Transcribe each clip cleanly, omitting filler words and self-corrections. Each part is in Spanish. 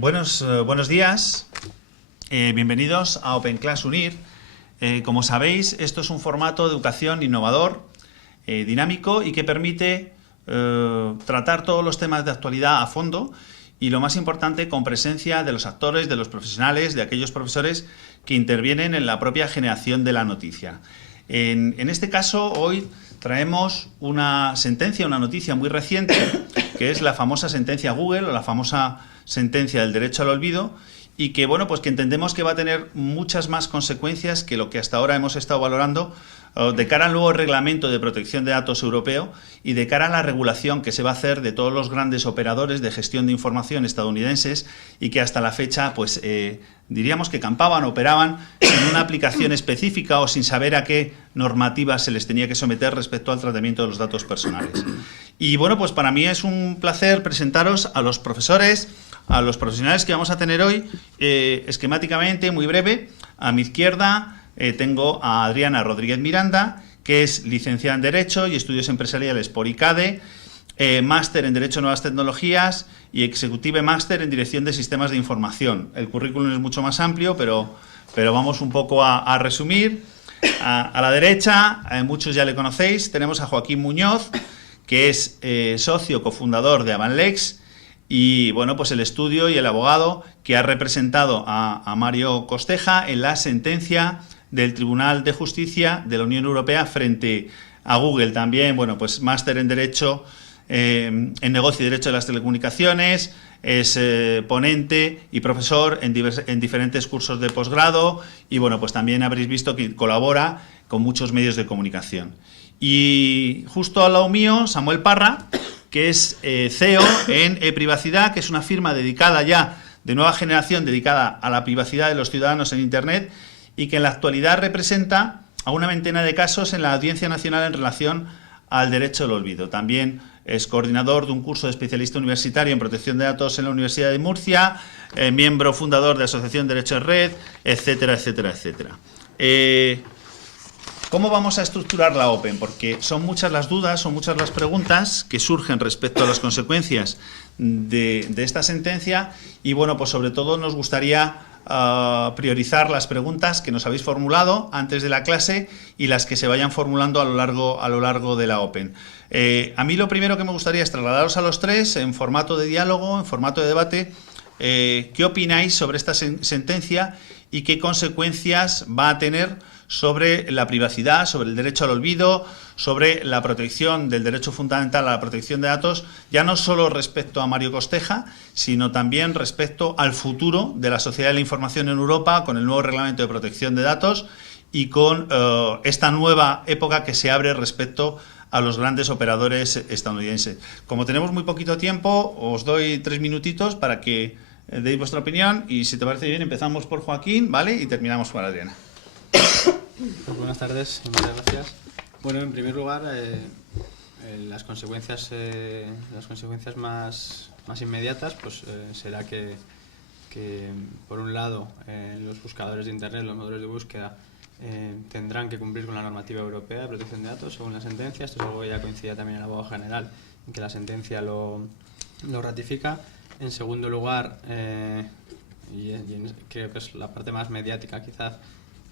Buenos días, bienvenidos a Open Class Unir. Como sabéis, esto es un formato de educación innovador, dinámico y que permite tratar todos los temas de actualidad a fondo y, lo más importante, con presencia de los actores, de los profesionales, de aquellos profesores que intervienen en la propia generación de la noticia. En este caso, hoy traemos una sentencia, una noticia muy reciente, que es la famosa sentencia Google o la famosa sentencia del derecho al olvido, y que, bueno, pues que entendemos que va a tener muchas más consecuencias que lo que hasta ahora hemos estado valorando de cara al nuevo reglamento de protección de datos europeo y de cara a la regulación que se va a hacer de todos los grandes operadores de gestión de información estadounidenses y que hasta la fecha, pues diríamos que campaban, operaban sin una aplicación específica o sin saber a qué normativas se les tenía que someter respecto al tratamiento de los datos personales. Y bueno, pues para mí es un placer presentaros a los profesores, a los profesionales que vamos a tener hoy, esquemáticamente, muy breve. A mi izquierda tengo a Adriana Rodríguez Miranda, que es licenciada en Derecho y Estudios Empresariales por ICADE, máster en Derecho a Nuevas Tecnologías y Executive Máster en Dirección de Sistemas de Información. El currículum es mucho más amplio, pero vamos un poco a resumir. A la derecha, muchos ya le conocéis, tenemos a Joaquín Muñoz, que es socio cofundador de Avanlex, y bueno, pues el estudio y el abogado que ha representado a Mario Costeja en la sentencia del Tribunal de Justicia de la Unión Europea frente a Google. También, bueno, pues máster en Derecho, en Negocio y Derecho de las Telecomunicaciones, es ponente y profesor en diferentes cursos de posgrado y, bueno, pues también habréis visto que colabora con muchos medios de comunicación. Y justo al lado mío, Samuel Parra, que es CEO en ePrivacidad, que es una firma dedicada ya, de nueva generación, dedicada a la privacidad de los ciudadanos en Internet y que en la actualidad representa a una veintena de casos en la Audiencia Nacional en relación al derecho al olvido. También es coordinador de un curso de especialista universitario en protección de datos en la Universidad de Murcia, miembro fundador de Asociación Derecho en Red, etcétera, etcétera, etcétera. ¿Cómo vamos a estructurar la Open? Porque son muchas las dudas, son muchas las preguntas que surgen respecto a las consecuencias de esta sentencia y, bueno, pues sobre todo nos gustaría priorizar las preguntas que nos habéis formulado antes de la clase y las que se vayan formulando a lo largo de la Open. A mí lo primero que me gustaría es trasladaros a los tres en formato de diálogo, en formato de debate, qué opináis sobre esta sentencia y qué consecuencias va a tener sobre la privacidad, sobre el derecho al olvido, sobre la protección del derecho fundamental a la protección de datos, ya no solo respecto a Mario Costeja, sino también respecto al futuro de la sociedad de la información en Europa, con el nuevo reglamento de protección de datos y con esta nueva época que se abre respecto a los grandes operadores estadounidenses. Como tenemos muy poquito tiempo, os doy 3 minutitos para que deis vuestra opinión y, si te parece bien, empezamos por Joaquín, ¿vale? Y terminamos por Adriana. Pues buenas tardes y muchas gracias. Bueno, en primer lugar, las consecuencias más inmediatas pues será que por un lado los buscadores de Internet, los motores de búsqueda tendrán que cumplir con la normativa europea de protección de datos según la sentencia. Esto es algo que ya coincide también el abogado general en que la sentencia lo ratifica. En segundo lugar, creo que es la parte más mediática quizás,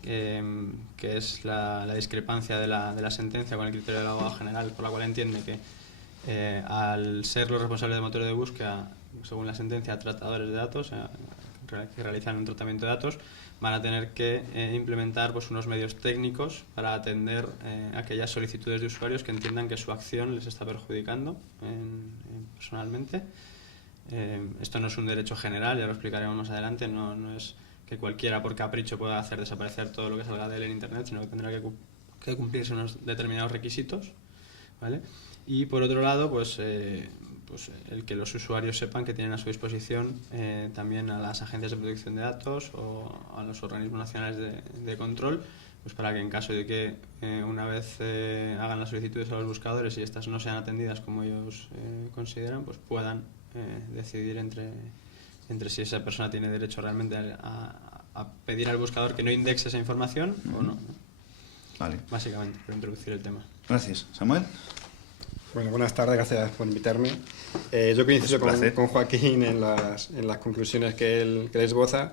que es la discrepancia de la sentencia con el criterio del abogado general, por la cual entiende que al ser los responsables del motor de búsqueda, según la sentencia, tratadores de datos, que realizan un tratamiento de datos, van a tener que implementar pues unos medios técnicos para atender aquellas solicitudes de usuarios que entiendan que su acción les está perjudicando personalmente. Esto no es un derecho general, ya lo explicaremos más adelante, no es que cualquiera por capricho pueda hacer desaparecer todo lo que salga de él en Internet, sino que tendrá que cumplirse unos determinados requisitos, ¿vale? Y por otro lado, pues el que los usuarios sepan que tienen a su disposición también a las agencias de protección de datos o a los organismos nacionales de control, pues para que en caso de que una vez hagan las solicitudes a los buscadores y estas no sean atendidas como ellos consideran, pues puedan decidir entre si esa persona tiene derecho realmente a pedir al buscador que no indexe esa información o no. Vale. Básicamente, para introducir el tema. Gracias. ¿Samuel? Bueno, buenas tardes, gracias por invitarme. Yo coincido con Joaquín en las conclusiones que él esboza.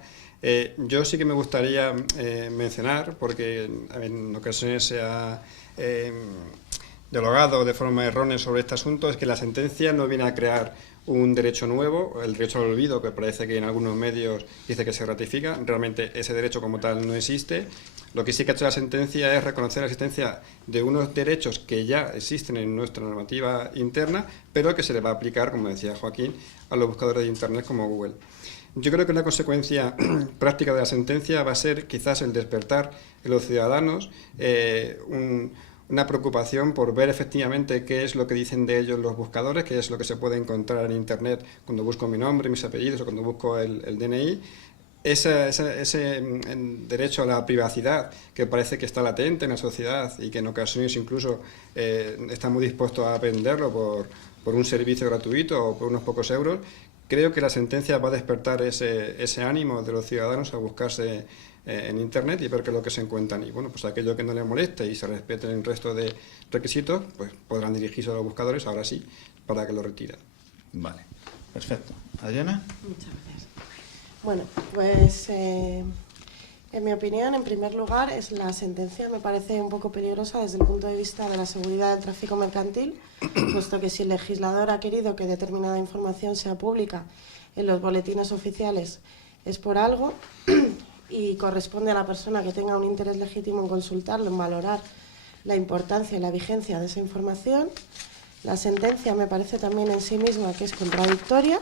Yo sí que me gustaría mencionar, porque en ocasiones se ha dialogado de forma errónea sobre este asunto, es que la sentencia no viene a crear un derecho nuevo, el derecho al olvido, que parece que en algunos medios dice que se ratifica. Realmente ese derecho como tal no existe. Lo que sí que ha hecho la sentencia es reconocer la existencia de unos derechos que ya existen en nuestra normativa interna, pero que se le va a aplicar, como decía Joaquín, a los buscadores de Internet como Google. Yo creo que una consecuencia práctica de la sentencia va a ser quizás el despertar en los ciudadanos una preocupación por ver efectivamente qué es lo que dicen de ellos los buscadores, qué es lo que se puede encontrar en Internet cuando busco mi nombre, mis apellidos o cuando busco el DNI. Ese derecho a la privacidad que parece que está latente en la sociedad y que en ocasiones incluso estamos dispuestos a venderlo por un servicio gratuito o por unos pocos euros, creo que la sentencia va a despertar ese ánimo de los ciudadanos a buscarse en Internet y ver qué es lo que se encuentran. Y bueno, pues aquello que no les moleste y se respeten el resto de requisitos, pues podrán dirigirse a los buscadores, ahora sí, para que lo retiren. Vale, perfecto. Adriana. Muchas gracias. Bueno, pues en mi opinión, en primer lugar, la sentencia me parece un poco peligrosa desde el punto de vista de la seguridad del tráfico mercantil, puesto que si el legislador ha querido que determinada información sea pública en los boletines oficiales es por algo y corresponde a la persona que tenga un interés legítimo en consultarlo, en valorar la importancia y la vigencia de esa información. La sentencia me parece también en sí misma que es contradictoria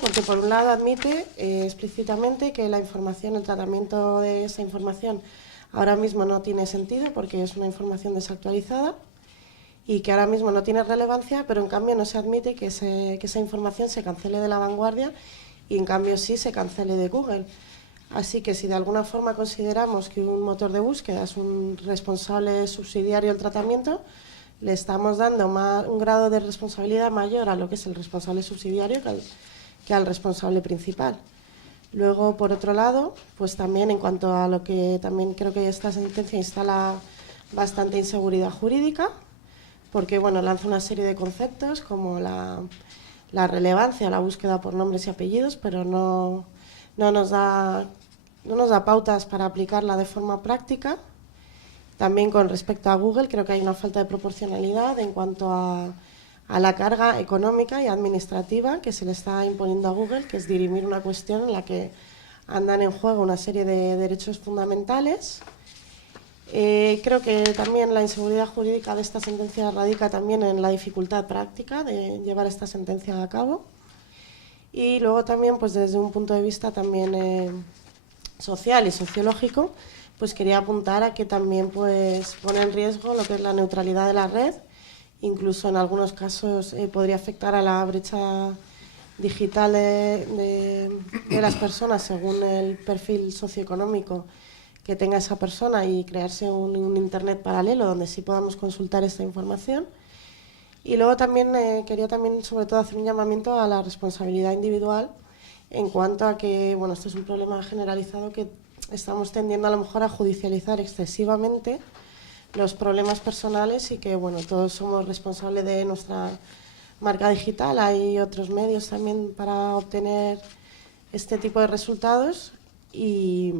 porque por un lado admite explícitamente que la información, el tratamiento de esa información ahora mismo no tiene sentido porque es una información desactualizada y que ahora mismo no tiene relevancia, pero en cambio no se admite que esa información se cancele de la vanguardia y en cambio sí se cancele de Google. Así que si de alguna forma consideramos que un motor de búsqueda es un responsable subsidiario del tratamiento, le estamos dando un grado de responsabilidad mayor a lo que es el responsable subsidiario que al responsable principal. Luego, por otro lado, pues también en cuanto a lo que también creo que esta sentencia instala bastante inseguridad jurídica, porque bueno, lanza una serie de conceptos como la relevancia, la búsqueda por nombres y apellidos, pero no nos da pautas para aplicarla de forma práctica. También con respecto a Google, creo que hay una falta de proporcionalidad en cuanto a la carga económica y administrativa que se le está imponiendo a Google, que es dirimir una cuestión en la que andan en juego una serie de derechos fundamentales. Creo que también la inseguridad jurídica de esta sentencia radica también en la dificultad práctica de llevar esta sentencia a cabo. Y luego también, pues desde un punto de vista también social y sociológico, pues quería apuntar a que también pues pone en riesgo lo que es la neutralidad de la red, incluso en algunos casos podría afectar a la brecha digital de las personas según el perfil socioeconómico que tenga esa persona y crearse un Internet paralelo donde sí podamos consultar esta información. Y luego también quería también sobre todo hacer un llamamiento a la responsabilidad individual en cuanto a que, bueno, esto es un problema generalizado que estamos tendiendo a lo mejor a judicializar excesivamente los problemas personales y que, bueno, todos somos responsables de nuestra marca digital. Hay otros medios también para obtener este tipo de resultados y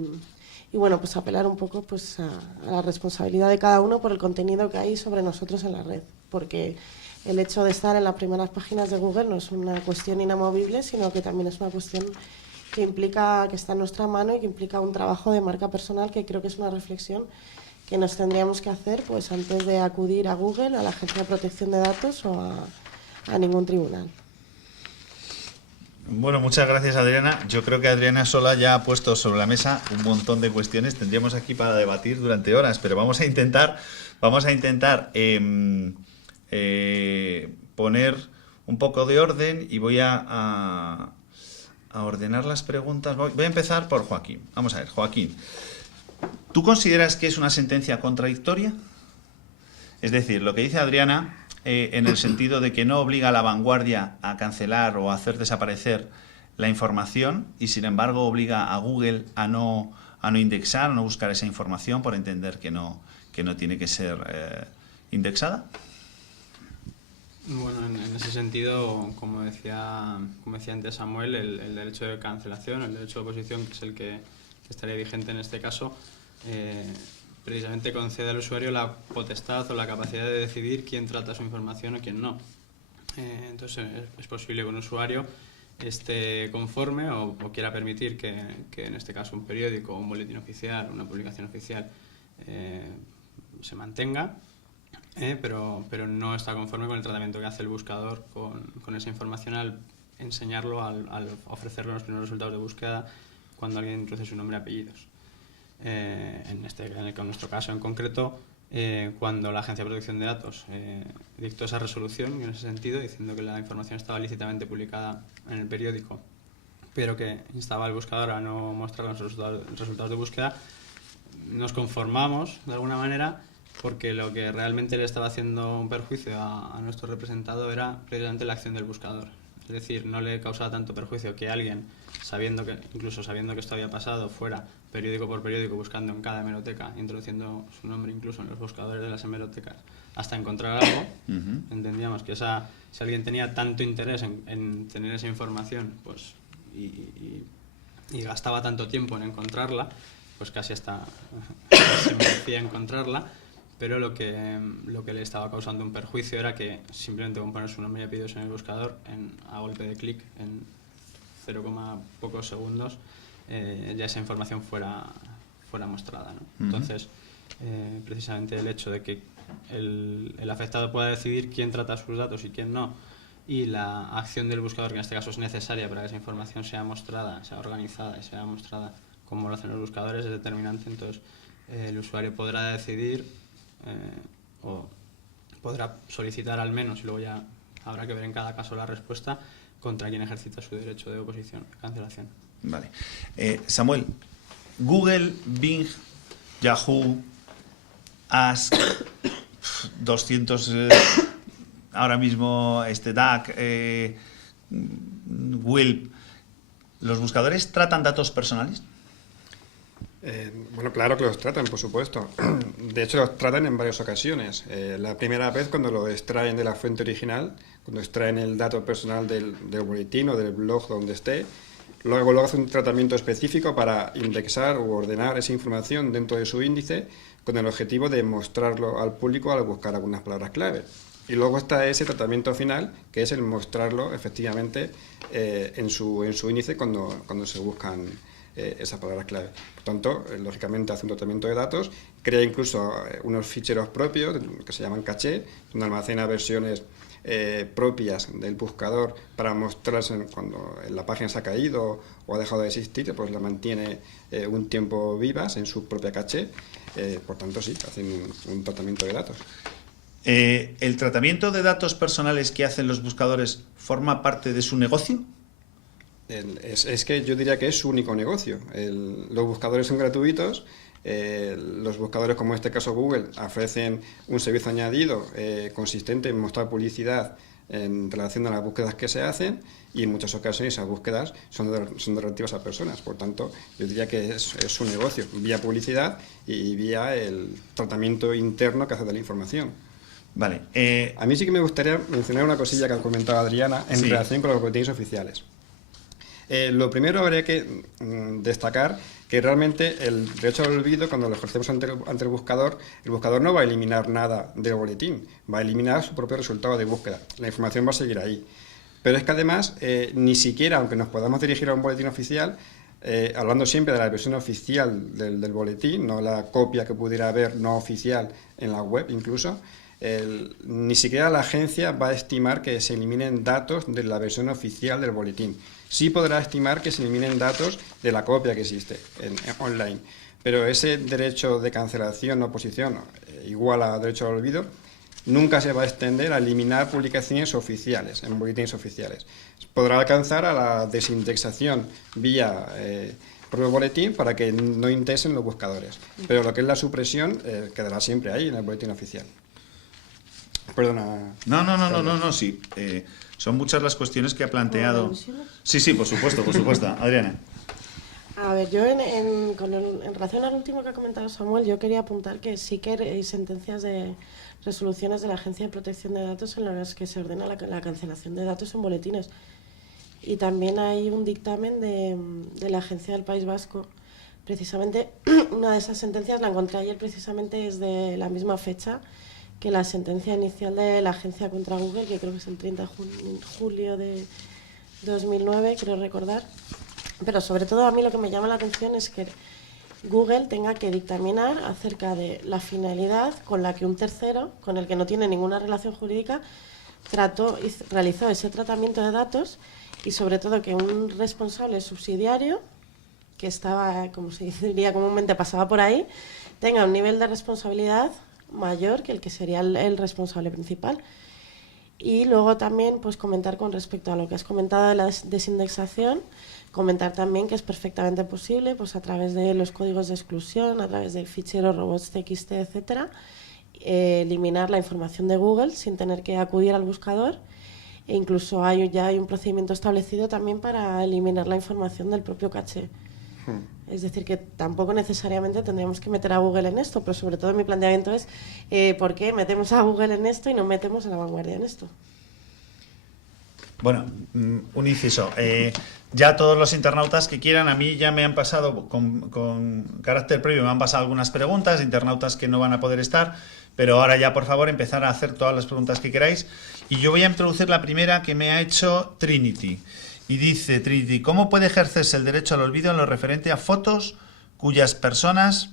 bueno, pues apelar un poco pues a la responsabilidad de cada uno por el contenido que hay sobre nosotros en la red, porque el hecho de estar en las primeras páginas de Google no es una cuestión inamovible, sino que también es una cuestión que implica, que está en nuestra mano y que implica un trabajo de marca personal, que creo que es una reflexión que nos tendríamos que hacer pues antes de acudir a Google, a la Agencia de Protección de Datos o a ningún tribunal. Bueno, muchas gracias, Adriana. Yo creo que Adriana sola ya ha puesto sobre la mesa un montón de cuestiones. Tendríamos aquí para debatir durante horas, pero vamos a intentar poner un poco de orden y voy a ordenar las preguntas. Voy a empezar por Joaquín. Vamos a ver, Joaquín, ¿tú consideras que es una sentencia contradictoria? Es decir, lo que dice Adriana, en el sentido de que no obliga a la vanguardia a cancelar o a hacer desaparecer la información y, sin embargo, obliga a Google a no indexar, a no buscar esa información por entender que no tiene que ser indexada. Bueno, en ese sentido, como decía antes Samuel, el derecho de cancelación, el derecho de oposición, que es el que estaría vigente en este caso, precisamente concede al usuario la potestad o la capacidad de decidir quién trata su información o quién no. Entonces es posible que un usuario esté conforme o quiera permitir que en este caso un periódico, un boletín oficial, una publicación oficial se mantenga, pero no está conforme con el tratamiento que hace el buscador con esa información al enseñarlo, al ofrecerle los primeros resultados de búsqueda cuando alguien introduce su nombre y apellidos. En nuestro caso en concreto, cuando la Agencia de Protección de Datos dictó esa resolución en ese sentido, diciendo que la información estaba lícitamente publicada en el periódico, pero que instaba al buscador a no mostrar los resultados de búsqueda, nos conformamos de alguna manera, porque lo que realmente le estaba haciendo un perjuicio a nuestro representado era precisamente la acción del buscador. Es decir, no le causaba tanto perjuicio que alguien, incluso sabiendo que esto había pasado, fuera periódico por periódico buscando en cada hemeroteca, introduciendo su nombre incluso en los buscadores de las hemerotecas, hasta encontrar algo. Entendíamos que si alguien tenía tanto interés en tener esa información, pues y gastaba tanto tiempo en encontrarla, pues casi hasta se merecía encontrarla. Pero lo que le estaba causando un perjuicio era que simplemente con poner su nombre y apellidos en el buscador, a golpe de clic, en 0, pocos segundos, ya esa información fuera mostrada, ¿no? Entonces, precisamente el hecho de que el afectado pueda decidir quién trata sus datos y quién no, y la acción del buscador, que en este caso es necesaria para que esa información sea mostrada, sea organizada y sea mostrada como lo hacen los buscadores, es determinante. Entonces, el usuario podrá decidir o podrá solicitar al menos, y luego ya habrá que ver en cada caso la respuesta, contra quien ejercita su derecho de oposición, de cancelación. Vale. Samuel, Google, Bing, Yahoo, Ask, 200 ahora mismo, DAC, Wilp, ¿los buscadores tratan datos personales? Bueno, claro que los tratan, por supuesto. De hecho, los tratan en varias ocasiones. La primera vez cuando lo extraen de la fuente original, cuando extraen el dato personal del boletín o del blog donde esté, luego hacen un tratamiento específico para indexar u ordenar esa información dentro de su índice con el objetivo de mostrarlo al público al buscar algunas palabras clave. Y luego está ese tratamiento final, que es el mostrarlo efectivamente en su índice cuando se buscan esas palabras clave. Por tanto, lógicamente hace un tratamiento de datos, crea incluso unos ficheros propios que se llaman caché, donde almacena versiones propias del buscador para mostrarse cuando la página se ha caído o ha dejado de existir, pues la mantiene un tiempo vivas en su propia caché. Por tanto, sí, hacen un tratamiento de datos. ¿El tratamiento de datos personales que hacen los buscadores forma parte de su negocio? Es que yo diría que es su único negocio. Los buscadores son gratuitos. Los buscadores, como en este caso Google, ofrecen un servicio añadido consistente en mostrar publicidad en relación a las búsquedas que se hacen, y en muchas ocasiones esas búsquedas son relativas a personas. Por tanto, yo diría que es su negocio, vía publicidad y vía el tratamiento interno que hace de la información. Vale. A mí sí que me gustaría mencionar una cosilla que ha comentado Adriana en relación con los boletines oficiales. Lo primero habría que destacar que realmente el derecho al olvido, cuando lo ejercemos ante el buscador no va a eliminar nada del boletín, va a eliminar su propio resultado de búsqueda. La información va a seguir ahí. Pero es que además, ni siquiera, aunque nos podamos dirigir a un boletín oficial, hablando siempre de la versión oficial del boletín, no la copia que pudiera haber no oficial en la web incluso, ni siquiera la agencia va a estimar que se eliminen datos de la versión oficial del boletín. Sí podrá estimar que se eliminen datos de la copia que existe online, pero ese derecho de cancelación o oposición, igual a derecho al olvido, nunca se va a extender a eliminar publicaciones oficiales, en boletines oficiales. Podrá alcanzar a la desindexación vía propio boletín para que no indexen los buscadores, pero lo que es la supresión quedará siempre ahí en el boletín oficial. Perdona. No, sí. Son muchas las cuestiones que ha planteado. Sí, por supuesto, Adriana. A ver, yo en relación al último que ha comentado Samuel, yo quería apuntar que sí que hay sentencias de resoluciones de la Agencia de Protección de Datos en las que se ordena la cancelación de datos en boletines. Y también hay un dictamen de la Agencia del País Vasco. Precisamente una de esas sentencias la encontré ayer, precisamente es de la misma fecha que la sentencia inicial de la agencia contra Google, que creo que es el 30 de julio de 2009, creo recordar. Pero sobre todo a mí lo que me llama la atención es que Google tenga que dictaminar acerca de la finalidad con la que un tercero, con el que no tiene ninguna relación jurídica, realizó ese tratamiento de datos, y sobre todo que un responsable subsidiario, que estaba, como se diría comúnmente, pasaba por ahí, tenga un nivel de responsabilidad mayor que el que sería el responsable principal. Y luego también pues comentar con respecto a lo que has comentado de la desindexación, comentar también que es perfectamente posible, pues a través de los códigos de exclusión, a través del fichero robots.txt, etcétera, eliminar la información de Google sin tener que acudir al buscador, e incluso ya hay un procedimiento establecido también para eliminar la información del propio caché. Es decir, que tampoco necesariamente tendríamos que meter a Google en esto, pero sobre todo mi planteamiento es ¿por qué metemos a Google en esto y no metemos a La Vanguardia en esto? Bueno, un inciso. Ya todos los internautas que quieran, a mí ya me han pasado con carácter previo, me han pasado algunas preguntas de internautas que no van a poder estar, pero ahora ya, por favor, empezar a hacer todas las preguntas que queráis. Y yo voy a introducir la primera que me ha hecho Trinity. Y dice Trinity: ¿cómo puede ejercerse el derecho al olvido en lo referente a fotos cuyas personas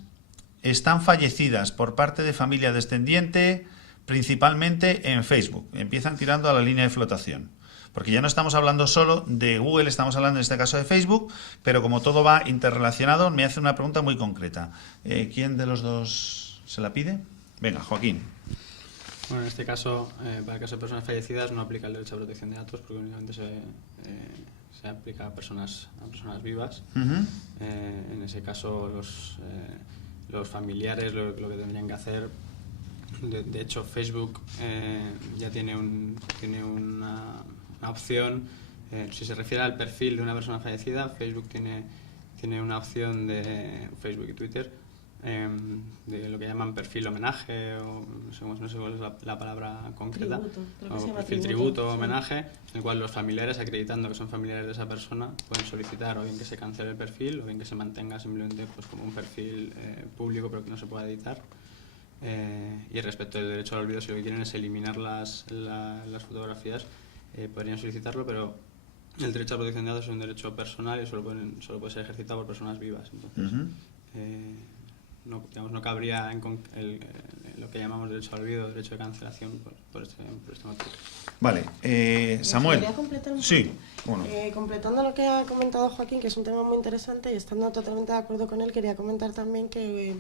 están fallecidas por parte de familia descendiente, principalmente en Facebook? Empiezan tirando a la línea de flotación. Porque ya no estamos hablando solo de Google, estamos hablando en este caso de Facebook, pero como todo va interrelacionado, me hace una pregunta muy concreta. ¿Quién de los dos se la pide? Venga, Joaquín. Bueno, en este caso, para el caso de personas fallecidas no aplica el derecho a protección de datos, porque únicamente se aplica a personas vivas. En ese caso, los familiares lo que tendrían que hacer, de hecho, Facebook ya tiene una opción, si se refiere al perfil de una persona fallecida, Facebook tiene una opción de Facebook y Twitter, de lo que llaman perfil homenaje, o no sé cuál es la palabra concreta, o perfil tributo o homenaje, en el cual los familiares, acreditando que son familiares de esa persona, pueden solicitar o bien que se cancele el perfil o bien que se mantenga simplemente pues como un perfil público pero que no se pueda editar. Y respecto del derecho al olvido, si lo que quieren es eliminar las fotografías, podrían solicitarlo, pero el derecho a protección de datos es un derecho personal y solo puede ser ejercitado por personas vivas. Entonces, no cabría lo que llamamos derecho al olvido, derecho de cancelación por este motivo. Vale, Samuel. ¿Quería completar un poco? Sí, bueno. Completando lo que ha comentado Joaquín, que es un tema muy interesante, y estando totalmente de acuerdo con él, quería comentar también que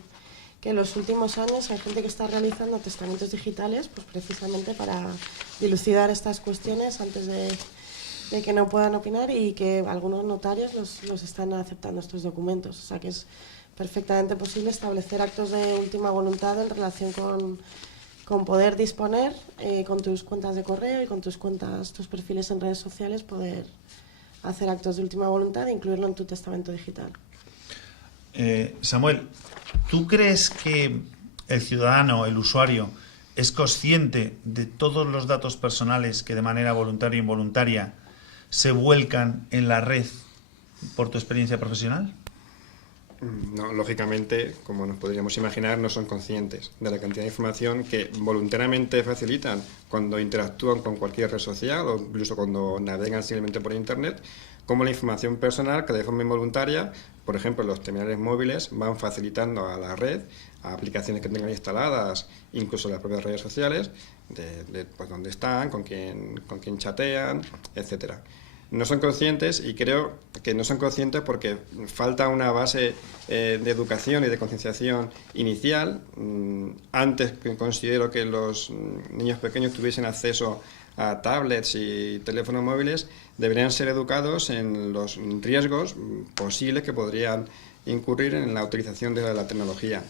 en los últimos años hay gente que está realizando testamentos digitales, pues precisamente para dilucidar estas cuestiones antes de que no puedan opinar, y que algunos notarios los están aceptando estos documentos. O sea que es perfectamente posible establecer actos de última voluntad en relación con poder disponer con tus cuentas de correo y con tus perfiles en redes sociales, poder hacer actos de última voluntad e incluirlo en tu testamento digital. Samuel, ¿tú crees que el ciudadano, el usuario, es consciente de todos los datos personales que de manera voluntaria e involuntaria se vuelcan en la red por tu experiencia profesional? No, lógicamente, como nos podríamos imaginar, no son conscientes de la cantidad de información que voluntariamente facilitan cuando interactúan con cualquier red social o incluso cuando navegan simplemente por Internet, como la información personal que de forma involuntaria, por ejemplo, los terminales móviles van facilitando a la red, a aplicaciones que tengan instaladas, incluso las propias redes sociales, de pues, dónde están, con quién chatean, etcétera. No son conscientes, y creo que no son conscientes porque falta una base de educación y de concienciación inicial. Antes considero que los niños pequeños tuviesen acceso a tablets y teléfonos móviles, deberían ser educados en los riesgos posibles que podrían incurrir en la utilización de la tecnología.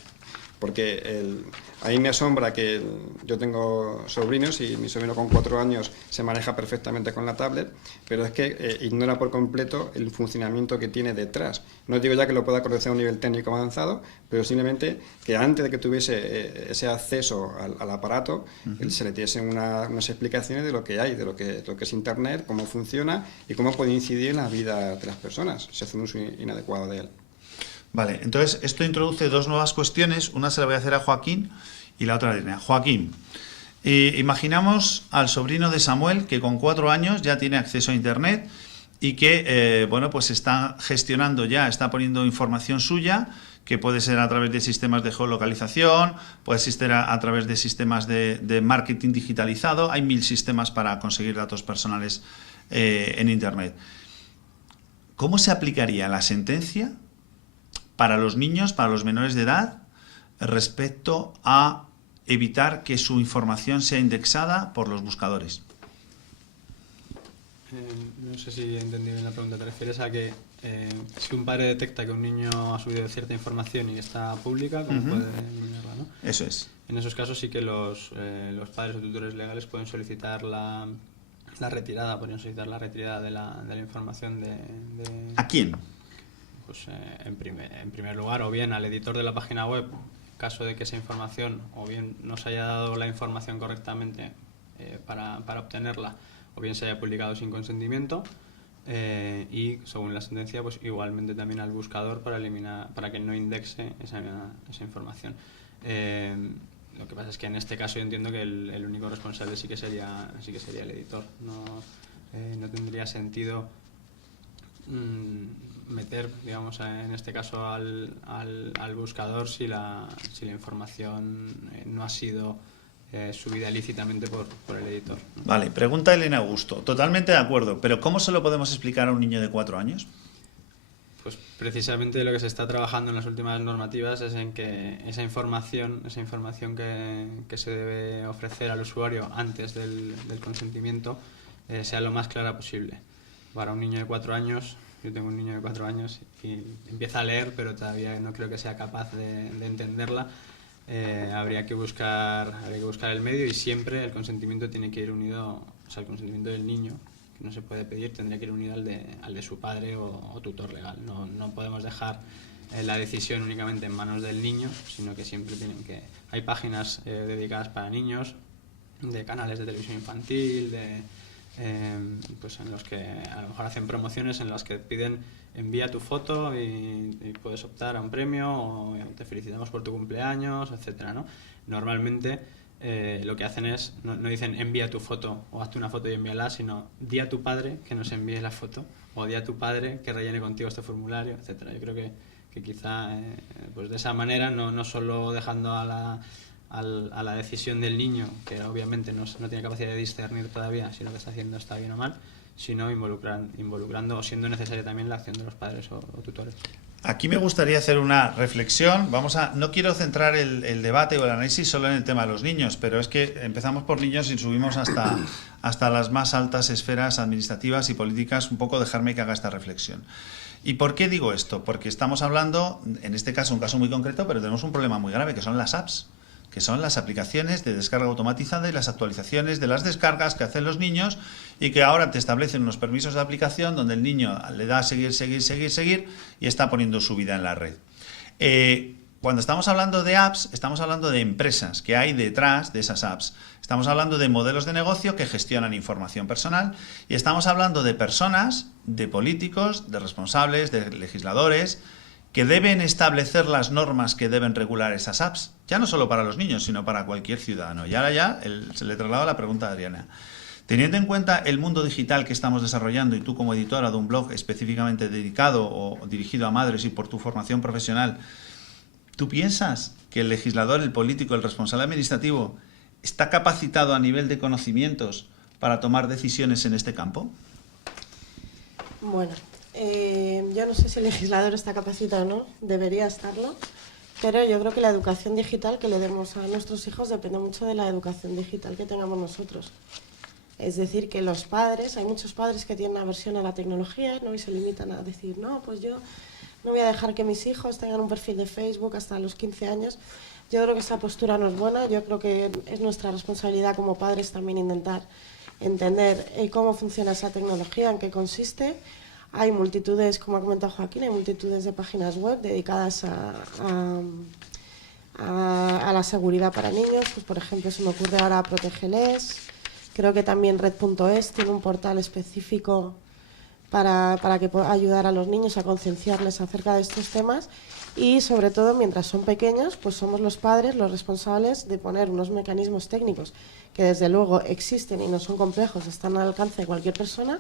porque a mí me asombra que yo tengo sobrinos y mi sobrino con 4 años se maneja perfectamente con la tablet, pero es que ignora por completo el funcionamiento que tiene detrás. No digo ya que lo pueda conocer a un nivel técnico avanzado, pero simplemente que antes de que tuviese ese acceso al aparato, se le diesen unas explicaciones de lo que hay, de lo que es Internet, cómo funciona y cómo puede incidir en la vida de las personas si hace un uso inadecuado de él. Vale, entonces esto introduce 2 nuevas cuestiones. Una se la voy a hacer a Joaquín y la otra a Irene. Joaquín, imaginamos al sobrino de Samuel que con 4 años ya tiene acceso a Internet y que bueno, pues está gestionando ya, está poniendo información suya, que puede ser a través de sistemas de geolocalización, puede ser a través de sistemas de marketing digitalizado. Hay 1000 sistemas para conseguir datos personales en Internet. ¿Cómo se aplicaría la sentencia para los niños, para los menores de edad, respecto a evitar que su información sea indexada por los buscadores? No sé si he entendido bien la pregunta. ¿Te refieres a que si un padre detecta que un niño ha subido cierta información y está pública, ¿cómo puede eliminarla, no? Eso es. En esos casos sí que los padres o tutores legales pueden solicitar la retirada, podrían solicitar la retirada de la información de... ¿A quién? Pues en primer lugar, o bien al editor de la página web, en caso de que esa información, o bien no se haya dado la información correctamente para obtenerla, o bien se haya publicado sin consentimiento, y según la sentencia, pues igualmente también al buscador para que no indexe esa información. Lo que pasa es que en este caso yo entiendo que el único responsable sí que sería el editor. No tendría sentido meter, digamos, en este caso al buscador si la información no ha sido subida ilícitamente por el editor, ¿no? Vale, pregunta Elena Augusto. Totalmente de acuerdo, pero ¿cómo se lo podemos explicar a un niño de 4 años? Pues precisamente lo que se está trabajando en las últimas normativas es en que esa información que se debe ofrecer al usuario antes del consentimiento sea lo más clara posible. Para un niño de 4 años, yo tengo un niño de 4 años y empieza a leer, pero todavía no creo que sea capaz de entenderla. Habría que buscar el medio, y siempre el consentimiento tiene que ir unido, o sea, el consentimiento del niño, que no se puede pedir, tendría que ir unido al de su padre o tutor legal. No podemos dejar la decisión únicamente en manos del niño, sino que siempre hay páginas dedicadas para niños, de canales de televisión infantil, pues en los que a lo mejor hacen promociones en las que piden envía tu foto y puedes optar a un premio, o te felicitamos por tu cumpleaños, etcétera, ¿no? Normalmente lo que hacen es, no dicen envía tu foto o hazte una foto y envíala, sino di a tu padre que nos envíe la foto, o di a tu padre que rellene contigo este formulario, etcétera. Yo creo que quizá pues de esa manera, no solo dejando a la decisión del niño, que obviamente no tiene capacidad de discernir todavía si lo que está haciendo está bien o mal, sino involucrando o siendo necesaria también la acción de los padres o tutores. Aquí me gustaría hacer una reflexión. No quiero centrar el debate o el análisis solo en el tema de los niños, pero es que empezamos por niños y subimos hasta las más altas esferas administrativas y políticas. Un poco dejarme que haga esta reflexión. ¿Y por qué digo esto? Porque estamos hablando, en este caso, un caso muy concreto, pero tenemos un problema muy grave, que son las apps, que son las aplicaciones de descarga automatizada y las actualizaciones de las descargas que hacen los niños, y que ahora te establecen unos permisos de aplicación donde el niño le da a seguir y está poniendo su vida en la red. Cuando estamos hablando de apps, estamos hablando de empresas que hay detrás de esas apps. Estamos hablando de modelos de negocio que gestionan información personal, y estamos hablando de personas, de políticos, de responsables, de legisladores, que deben establecer las normas que deben regular esas apps, ya no solo para los niños, sino para cualquier ciudadano. Y ahora se le traslada la pregunta a Adriana. Teniendo en cuenta el mundo digital que estamos desarrollando, y tú como editora de un blog específicamente dedicado o dirigido a madres y por tu formación profesional, ¿tú piensas que el legislador, el político, el responsable administrativo está capacitado a nivel de conocimientos para tomar decisiones en este campo? Bueno, yo no sé si el legislador está capacitado o no, debería estarlo, pero yo creo que la educación digital que le demos a nuestros hijos depende mucho de la educación digital que tengamos nosotros. Es decir, que los padres, hay muchos padres que tienen aversión a la tecnología, ¿no? Y se limitan a decir, no, pues yo no voy a dejar que mis hijos tengan un perfil de Facebook hasta los 15 años, Yo creo que esa postura no es buena. Yo creo que es nuestra responsabilidad como padres también intentar entender cómo funciona esa tecnología, en qué consiste. Hay multitudes, como ha comentado Joaquín, hay multitudes de páginas web dedicadas a la seguridad para niños. Pues, por ejemplo, se me ocurre ahora Protégeles. Creo que también Red.es tiene un portal específico para que pueda ayudar a los niños a concienciarles acerca de estos temas. Y sobre todo, mientras son pequeños, pues somos los padres los responsables de poner unos mecanismos técnicos que desde luego existen y no son complejos, están al alcance de cualquier persona,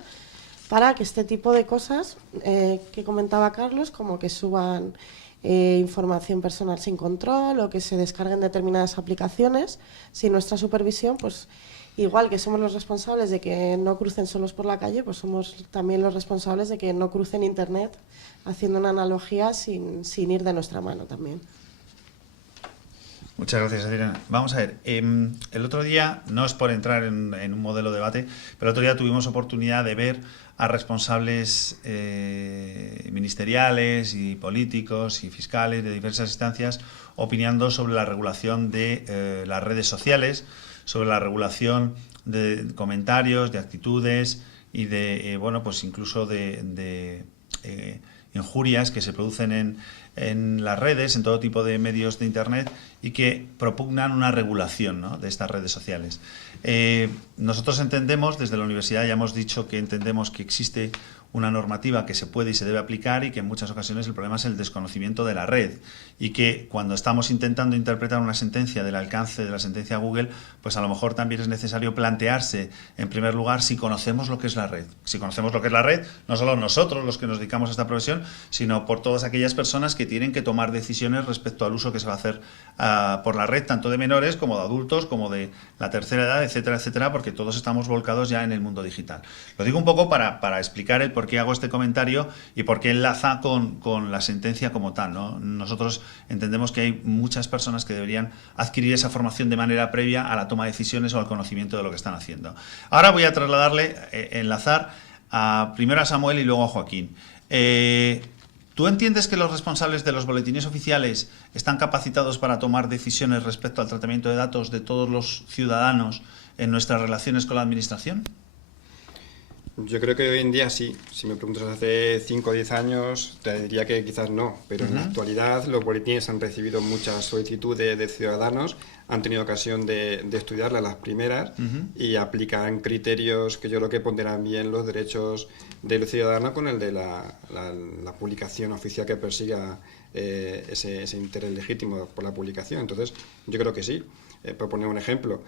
para que este tipo de cosas que comentaba Carlos, como que suban información personal sin control o que se descarguen determinadas aplicaciones sin nuestra supervisión, pues igual que somos los responsables de que no crucen solos por la calle, pues somos también los responsables de que no crucen Internet, haciendo una analogía sin ir de nuestra mano también. Muchas gracias, Adriana. Vamos a ver, el otro día, no es por entrar en un modelo de debate, pero el otro día tuvimos oportunidad de ver a responsables ministeriales y políticos y fiscales de diversas instancias opinando sobre la regulación de las redes sociales, sobre la regulación de comentarios, de actitudes y de, bueno, pues incluso de injurias que se producen en las redes, en todo tipo de medios de Internet y que propugnan una regulación, ¿no?, de estas redes sociales. Nosotros entendemos, desde la universidad ya hemos dicho que entendemos que existe una normativa que se puede y se debe aplicar y que en muchas ocasiones el problema es el desconocimiento de la red y que cuando estamos intentando interpretar una sentencia del alcance de la sentencia Google, pues a lo mejor también es necesario plantearse en primer lugar si conocemos lo que es la red. Si conocemos lo que es la red, no solo nosotros los que nos dedicamos a esta profesión, sino por todas aquellas personas que tienen que tomar decisiones respecto al uso que se va a hacer por la red, tanto de menores como de adultos, como de la tercera edad, etcétera, etcétera, porque todos estamos volcados ya en el mundo digital. Lo digo un poco para explicar el por qué hago este comentario y por qué enlaza con la sentencia como tal, ¿no? Nosotros entendemos que hay muchas personas que deberían adquirir esa formación de manera previa a la toma de decisiones o al conocimiento de lo que están haciendo. Ahora voy a trasladarle, enlazar primero a Samuel y luego a Joaquín. ¿Tú entiendes que los responsables de los boletines oficiales están capacitados para tomar decisiones respecto al tratamiento de datos de todos los ciudadanos en nuestras relaciones con la administración? Yo creo que hoy en día sí. Si me preguntas hace 5 o 10 años, te diría que quizás no. Pero en la actualidad los boletines han recibido muchas solicitudes de ciudadanos, han tenido ocasión de estudiarlas las primeras y aplican criterios que yo creo que ponderan bien los derechos del ciudadano con el de la publicación oficial que persiga ese interés legítimo por la publicación. Entonces, yo creo que sí. Por poner un ejemplo,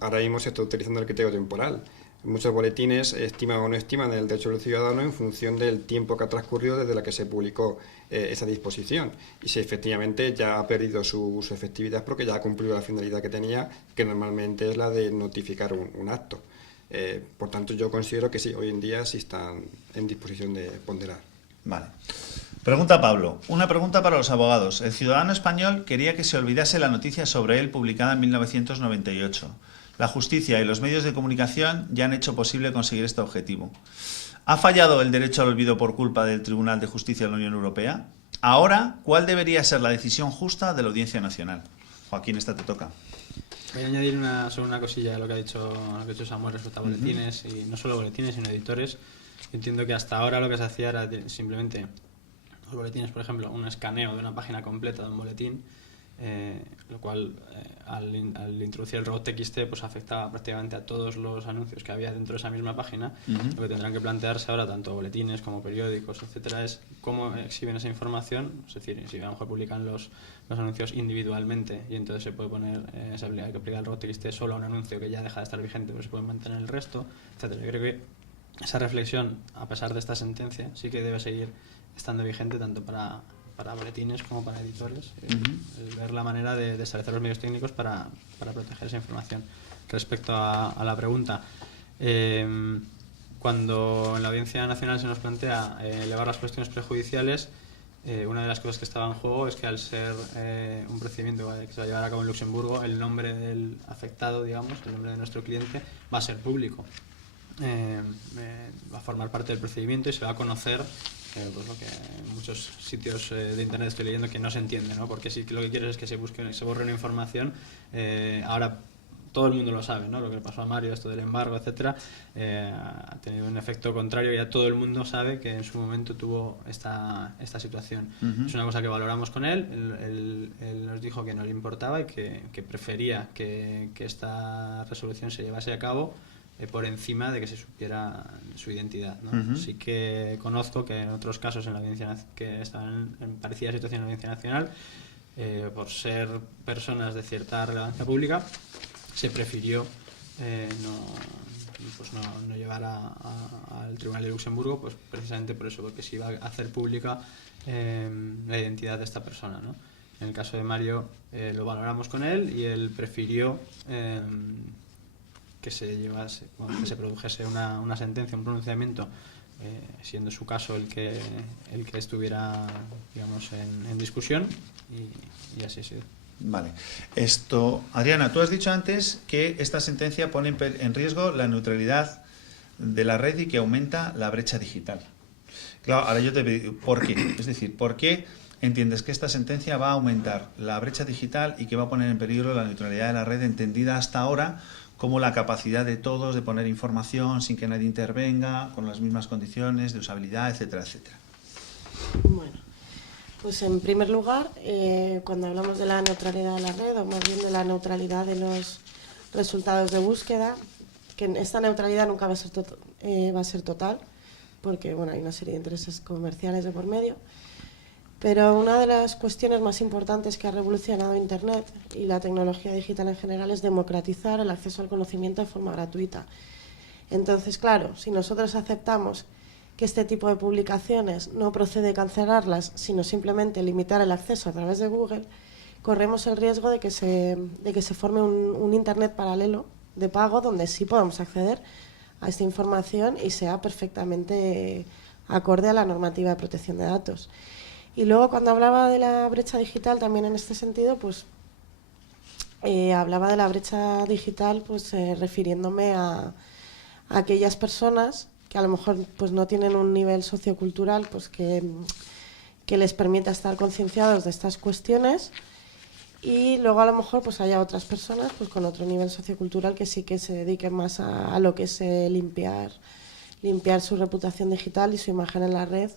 ahora mismo se está utilizando el criterio temporal. Muchos boletines estiman o no estiman el derecho del ciudadano en función del tiempo que ha transcurrido desde la que se publicó esa disposición. Y si efectivamente ya ha perdido su efectividad porque ya ha cumplido la finalidad que tenía, que normalmente es la de notificar un acto. Por tanto, yo considero que sí, hoy en día sí están en disposición de ponderar. Vale. Pregunta Pablo. Una pregunta para los abogados. El ciudadano español quería que se olvidase la noticia sobre él publicada en 1998. La justicia y los medios de comunicación ya han hecho posible conseguir este objetivo. ¿Ha fallado el derecho al olvido por culpa del Tribunal de Justicia de la Unión Europea? Ahora, ¿cuál debería ser la decisión justa de la Audiencia Nacional? Joaquín, esta te toca. Voy a añadir solo una cosilla a lo que ha dicho Samuel respecto a boletines, y no solo boletines, sino editores. Entiendo que hasta ahora lo que se hacía era simplemente los boletines, por ejemplo, un escaneo de una página completa de un boletín, lo cual al introducir el robot TXT pues afectaba prácticamente a todos los anuncios que había dentro de esa misma página. Lo que tendrán que plantearse ahora, tanto boletines como periódicos, etcétera, es cómo exhiben esa información. Es decir, si a lo mejor publican los anuncios individualmente y entonces se puede poner esa habilidad que aplica el robot TXT solo a un anuncio que ya deja de estar vigente, pero se puede mantener el resto, etcétera. Yo creo que esa reflexión, a pesar de esta sentencia, sí que debe seguir estando vigente tanto para boletines como para editores, ver la manera de establecer los medios técnicos para proteger esa información. Respecto a la pregunta, cuando en la Audiencia Nacional se nos plantea elevar las cuestiones prejudiciales, una de las cosas que estaba en juego es que al ser un procedimiento que se va a llevar a cabo en Luxemburgo, el nombre del afectado, digamos, el nombre de nuestro cliente, va a ser público. Va a formar parte del procedimiento y se va a conocer pues lo que en muchos sitios de internet estoy leyendo que no se entiende, ¿no? Porque si lo que quieres es que se borre una información, ahora todo el mundo lo sabe, ¿no? Lo que le pasó a Mario, esto del embargo, etcétera, ha tenido un efecto contrario. Ya todo el mundo sabe que en su momento tuvo esta situación. Es una cosa que valoramos con él. Él nos dijo que no le importaba y que prefería que esta resolución se llevase a cabo por encima de que se supiera su identidad, ¿no? Sí que conozco que en otros casos en la audiencia que estaban en parecida situación en la Audiencia Nacional, por ser personas de cierta relevancia pública, se prefirió no llevar al Tribunal de Luxemburgo, pues precisamente por eso, porque se iba a hacer pública la identidad de esta persona, ¿no? En el caso de Mario lo valoramos con él y él prefirió que se produjese una sentencia, un pronunciamiento, siendo su caso el que estuviera, digamos, en discusión, y así ha sido. Vale. Adriana, tú has dicho antes que esta sentencia pone en riesgo la neutralidad de la red y que aumenta la brecha digital. Claro, ahora yo te digo, ¿por qué? Es decir, ¿por qué entiendes que esta sentencia va a aumentar la brecha digital y que va a poner en peligro la neutralidad de la red, entendida hasta ahora como la capacidad de todos de poner información sin que nadie intervenga, con las mismas condiciones de usabilidad, etcétera, etcétera? Bueno, pues en primer lugar, cuando hablamos de la neutralidad de la red, o más bien de la neutralidad de los resultados de búsqueda, que esta neutralidad nunca va a ser total, porque bueno, hay una serie de intereses comerciales de por medio, pero una de las cuestiones más importantes que ha revolucionado Internet y la tecnología digital en general es democratizar el acceso al conocimiento de forma gratuita. Entonces, claro, si nosotros aceptamos que este tipo de publicaciones no procede cancelarlas, sino simplemente limitar el acceso a través de Google, corremos el riesgo de que se forme un Internet paralelo de pago donde sí podamos acceder a esta información y sea perfectamente acorde a la normativa de protección de datos. Y luego, cuando hablaba de la brecha digital, también en este sentido, pues hablaba de la brecha digital pues refiriéndome a aquellas personas que a lo mejor pues no tienen un nivel sociocultural pues que les permita estar concienciados de estas cuestiones, y luego a lo mejor pues haya otras personas pues con otro nivel sociocultural que sí que se dediquen más a lo que es limpiar su reputación digital y su imagen en la red,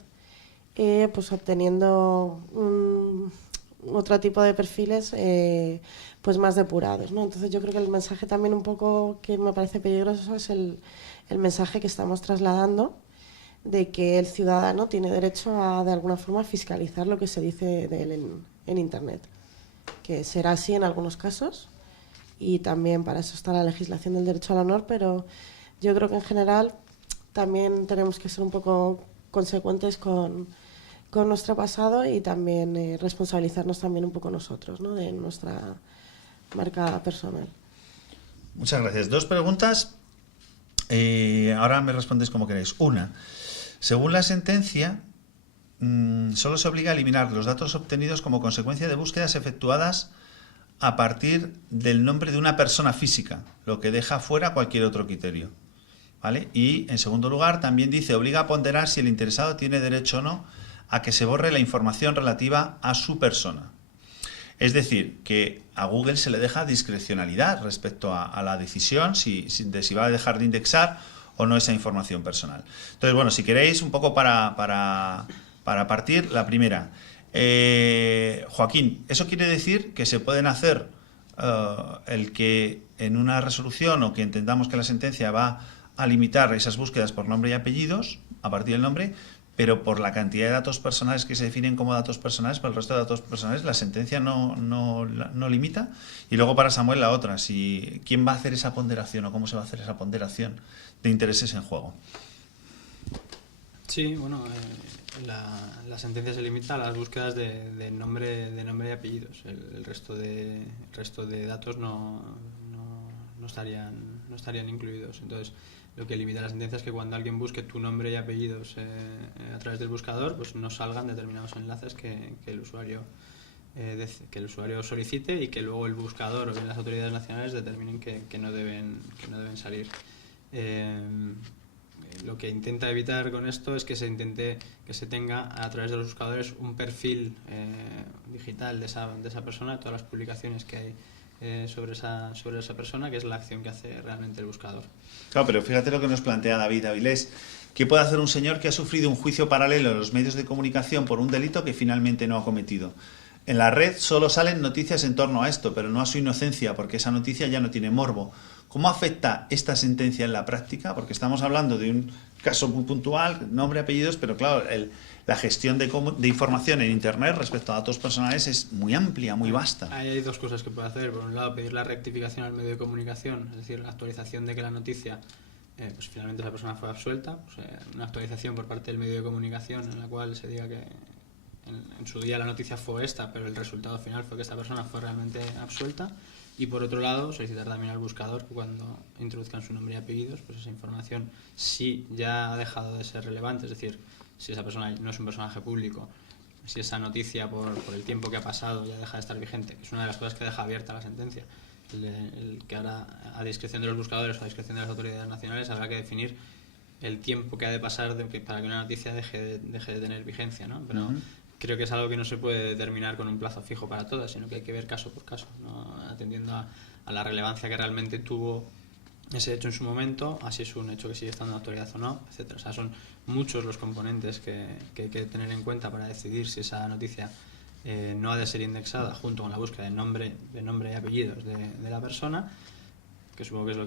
pues obteniendo otro tipo de perfiles pues más depurados, ¿no? Entonces yo creo que el mensaje también un poco que me parece peligroso es el mensaje que estamos trasladando de que el ciudadano tiene derecho a, de alguna forma, fiscalizar lo que se dice de él en Internet, que será así en algunos casos, y también para eso está la legislación del derecho al honor, pero yo creo que en general también tenemos que ser un poco consecuentes con nuestro pasado y también responsabilizarnos también un poco nosotros, ¿no?, de nuestra marca personal. Muchas gracias. Dos preguntas. Ahora me respondéis como queréis. Una, según la sentencia, solo se obliga a eliminar los datos obtenidos como consecuencia de búsquedas efectuadas a partir del nombre de una persona física, lo que deja fuera cualquier otro criterio, ¿vale? Y, en segundo lugar, también dice, obliga a ponderar si el interesado tiene derecho o no a que se borre la información relativa a su persona. Es decir, que a Google se le deja discrecionalidad respecto a la decisión de si va a dejar de indexar o no esa información personal. Entonces, bueno, si queréis, un poco para partir, la primera. Joaquín, ¿eso quiere decir que se pueden hacer el que en una resolución, o que entendamos que la sentencia va a limitar esas búsquedas por nombre y apellidos, a partir del nombre, pero por la cantidad de datos personales que se definen como datos personales, por el resto de datos personales, la sentencia no limita? Y luego, para Samuel, la otra, ¿quién va a hacer esa ponderación o cómo se va a hacer esa ponderación de intereses en juego? Sí, bueno, la sentencia se limita a las búsquedas de nombre y apellidos. El resto de datos no estarían incluidos. Entonces, lo que limita la sentencia es que cuando alguien busque tu nombre y apellidos a través del buscador, pues no salgan determinados enlaces que el usuario solicite, y que luego el buscador o bien las autoridades nacionales determinen que no deben salir. lo que intenta evitar con esto es que se tenga a través de los buscadores un perfil digital de esa persona, de todas las publicaciones que hay sobre esa persona, que es la acción que hace realmente el buscador. Claro, pero fíjate lo que nos plantea David Avilés. ¿Qué puede hacer un señor que ha sufrido un juicio paralelo en los medios de comunicación por un delito que finalmente no ha cometido? En la red solo salen noticias en torno a esto, pero no a su inocencia, porque esa noticia ya no tiene morbo. ¿Cómo afecta esta sentencia en la práctica? Porque estamos hablando de un caso muy puntual, nombre, apellidos, pero claro, la gestión de información en Internet respecto a datos personales es muy amplia, muy vasta. Hay dos cosas que puede hacer. Por un lado, pedir la rectificación al medio de comunicación, es decir, la actualización de que la noticia, pues finalmente esa persona fue absuelta. Pues, una actualización por parte del medio de comunicación en la cual se diga que en su día la noticia fue esta, pero el resultado final fue que esta persona fue realmente absuelta. Y por otro lado, solicitar también al buscador que cuando introduzcan su nombre y apellidos, pues esa información, si ya ha dejado de ser relevante, es decir, si esa persona no es un personaje público, si esa noticia por el tiempo que ha pasado ya deja de estar vigente, que es una de las cosas que deja abierta la sentencia, el que ahora a discreción de los buscadores o a discreción de las autoridades nacionales habrá que definir el tiempo que ha de pasar para que una noticia deje de tener vigencia, ¿no? Pero creo que es algo que no se puede determinar con un plazo fijo para todas, sino que hay que ver caso por caso, ¿no? Atendiendo a la relevancia que realmente tuvo ese hecho en su momento, así es un hecho que sigue estando en actualidad o no, etcétera. O sea, son muchos los componentes que hay que tener en cuenta para decidir si esa noticia no ha de ser indexada junto con la búsqueda de nombre y apellidos de la persona, que supongo que es lo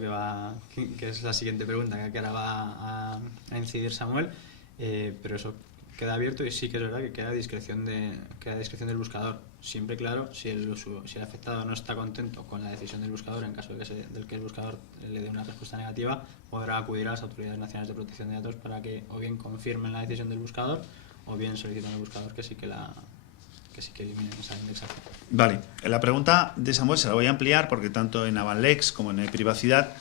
que es la siguiente pregunta que ahora va a incidir Samuel, pero eso queda abierto y sí que es verdad que queda a discreción del buscador. Siempre claro, si el afectado no está contento con la decisión del buscador, en caso de que el buscador le dé una respuesta negativa, podrá acudir a las autoridades nacionales de protección de datos para que o bien confirmen la decisión del buscador o bien solicitan al buscador que sí que eliminen esa indexación. Vale, la pregunta de Samuel se la voy a ampliar porque tanto en Avanlex como en Privacidad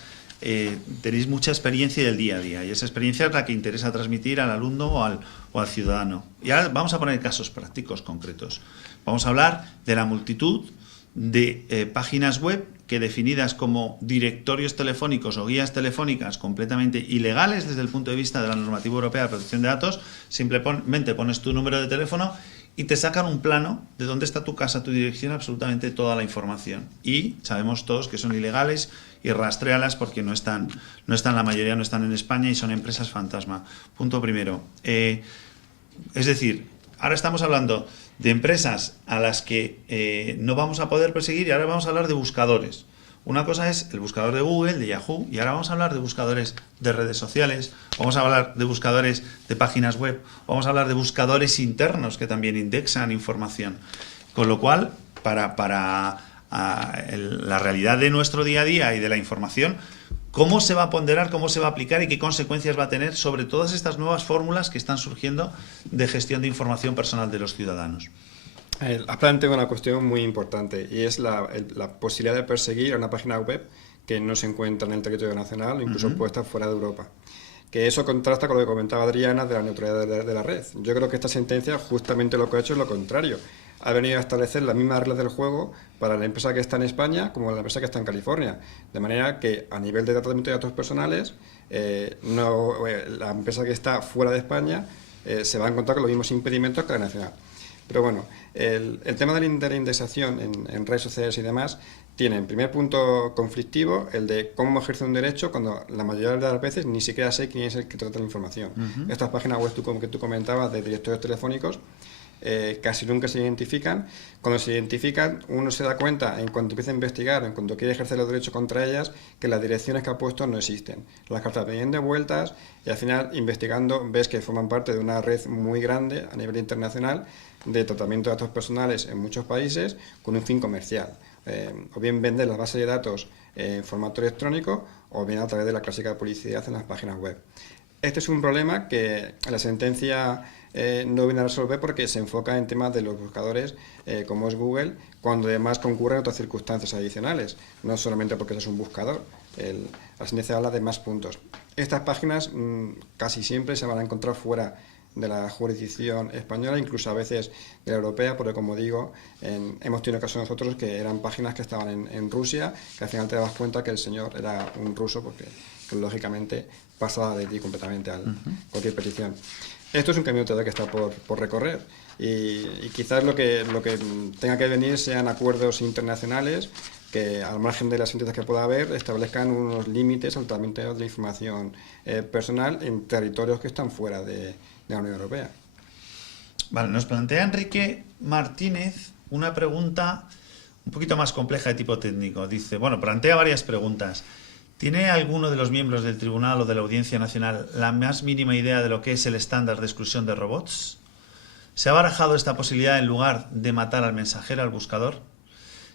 tenéis mucha experiencia del día a día y esa experiencia es la que interesa transmitir al alumno o al ciudadano. Y ahora vamos a poner casos prácticos concretos. Vamos a hablar de la multitud de páginas web que, definidas como directorios telefónicos o guías telefónicas completamente ilegales desde el punto de vista de la normativa europea de protección de datos, simplemente pones tu número de teléfono y te sacan un plano de dónde está tu casa, tu dirección, absolutamente toda la información. Y sabemos todos que son ilegales y rastréalas porque no están, la mayoría no están en España y son empresas fantasma. Punto primero. Es decir, ahora estamos hablando de empresas a las que no vamos a poder perseguir y ahora vamos a hablar de buscadores. Una cosa es el buscador de Google, de Yahoo, y ahora vamos a hablar de buscadores de redes sociales, vamos a hablar de buscadores de páginas web, vamos a hablar de buscadores internos que también indexan información. Con lo cual, para la realidad de nuestro día a día y de la información, ¿cómo se va a ponderar, cómo se va a aplicar y qué consecuencias va a tener sobre todas estas nuevas fórmulas que están surgiendo de gestión de información personal de los ciudadanos? Has planteado una cuestión muy importante y es la posibilidad de perseguir a una página web que no se encuentra en el territorio nacional o incluso puesta fuera de Europa. Que eso contrasta con lo que comentaba Adriana de la neutralidad de la red. Yo creo que esta sentencia justamente lo que ha hecho es lo contrario. Ha venido a establecer las mismas reglas del juego para la empresa que está en España como la empresa que está en California. De manera que a nivel de tratamiento de datos personales, la empresa que está fuera de España se va a encontrar con los mismos impedimentos que la nacional. Pero bueno, el tema de la indexación en redes sociales y demás tiene en primer punto conflictivo el de cómo ejerce un derecho cuando la mayoría de las veces ni siquiera sé quién es el que trata la información. Estas páginas web que tú comentabas de directorios telefónicos casi nunca se identifican. Cuando se identifican, uno se da cuenta en cuanto empieza a investigar, en cuanto quiere ejercer los derechos contra ellas, que las direcciones que ha puesto no existen. Las cartas vienen devueltas y al final, investigando, ves que forman parte de una red muy grande a nivel internacional de tratamiento de datos personales en muchos países con un fin comercial. O bien vender las bases de datos en formato electrónico o bien a través de la clásica publicidad en las páginas web. Este es un problema que la sentencia no viene a resolver porque se enfoca en temas de los buscadores como es Google, cuando además concurren otras circunstancias adicionales, no solamente porque es un buscador. La sentencia habla de más puntos. Estas páginas casi siempre se van a encontrar fuera de la jurisdicción española, incluso a veces de la europea, porque como digo, hemos tenido casos nosotros que eran páginas que estaban en Rusia, que al final te das cuenta que el señor era un ruso, porque lógicamente pasada de ti completamente a cualquier petición. Esto es un camino todavía que está por recorrer y quizás lo que tenga que venir sean acuerdos internacionales que, al margen de las sentencias que pueda haber, establezcan unos límites al tratamiento de la información personal en territorios que están fuera de la Unión Europea. Vale, nos plantea Enrique Martínez una pregunta un poquito más compleja de tipo técnico. Dice, plantea varias preguntas. ¿Tiene alguno de los miembros del Tribunal o de la Audiencia Nacional la más mínima idea de lo que es el estándar de exclusión de robots? ¿Se ha barajado esta posibilidad en lugar de matar al mensajero, al buscador?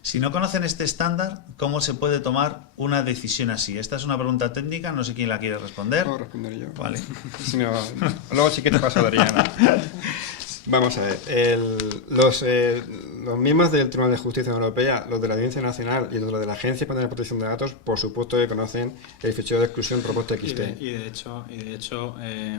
Si no conocen este estándar, ¿cómo se puede tomar una decisión así? Esta es una pregunta técnica, no sé quién la quiere responder. Puedo responder yo. Vale. Si no, luego sí que te paso, Adriana. Vamos a ver, los miembros del Tribunal de Justicia Europea, los de la Audiencia Nacional y los de la Agencia Española de Protección de Datos, por supuesto que conocen el fichero de exclusión robot.txt. Y de hecho,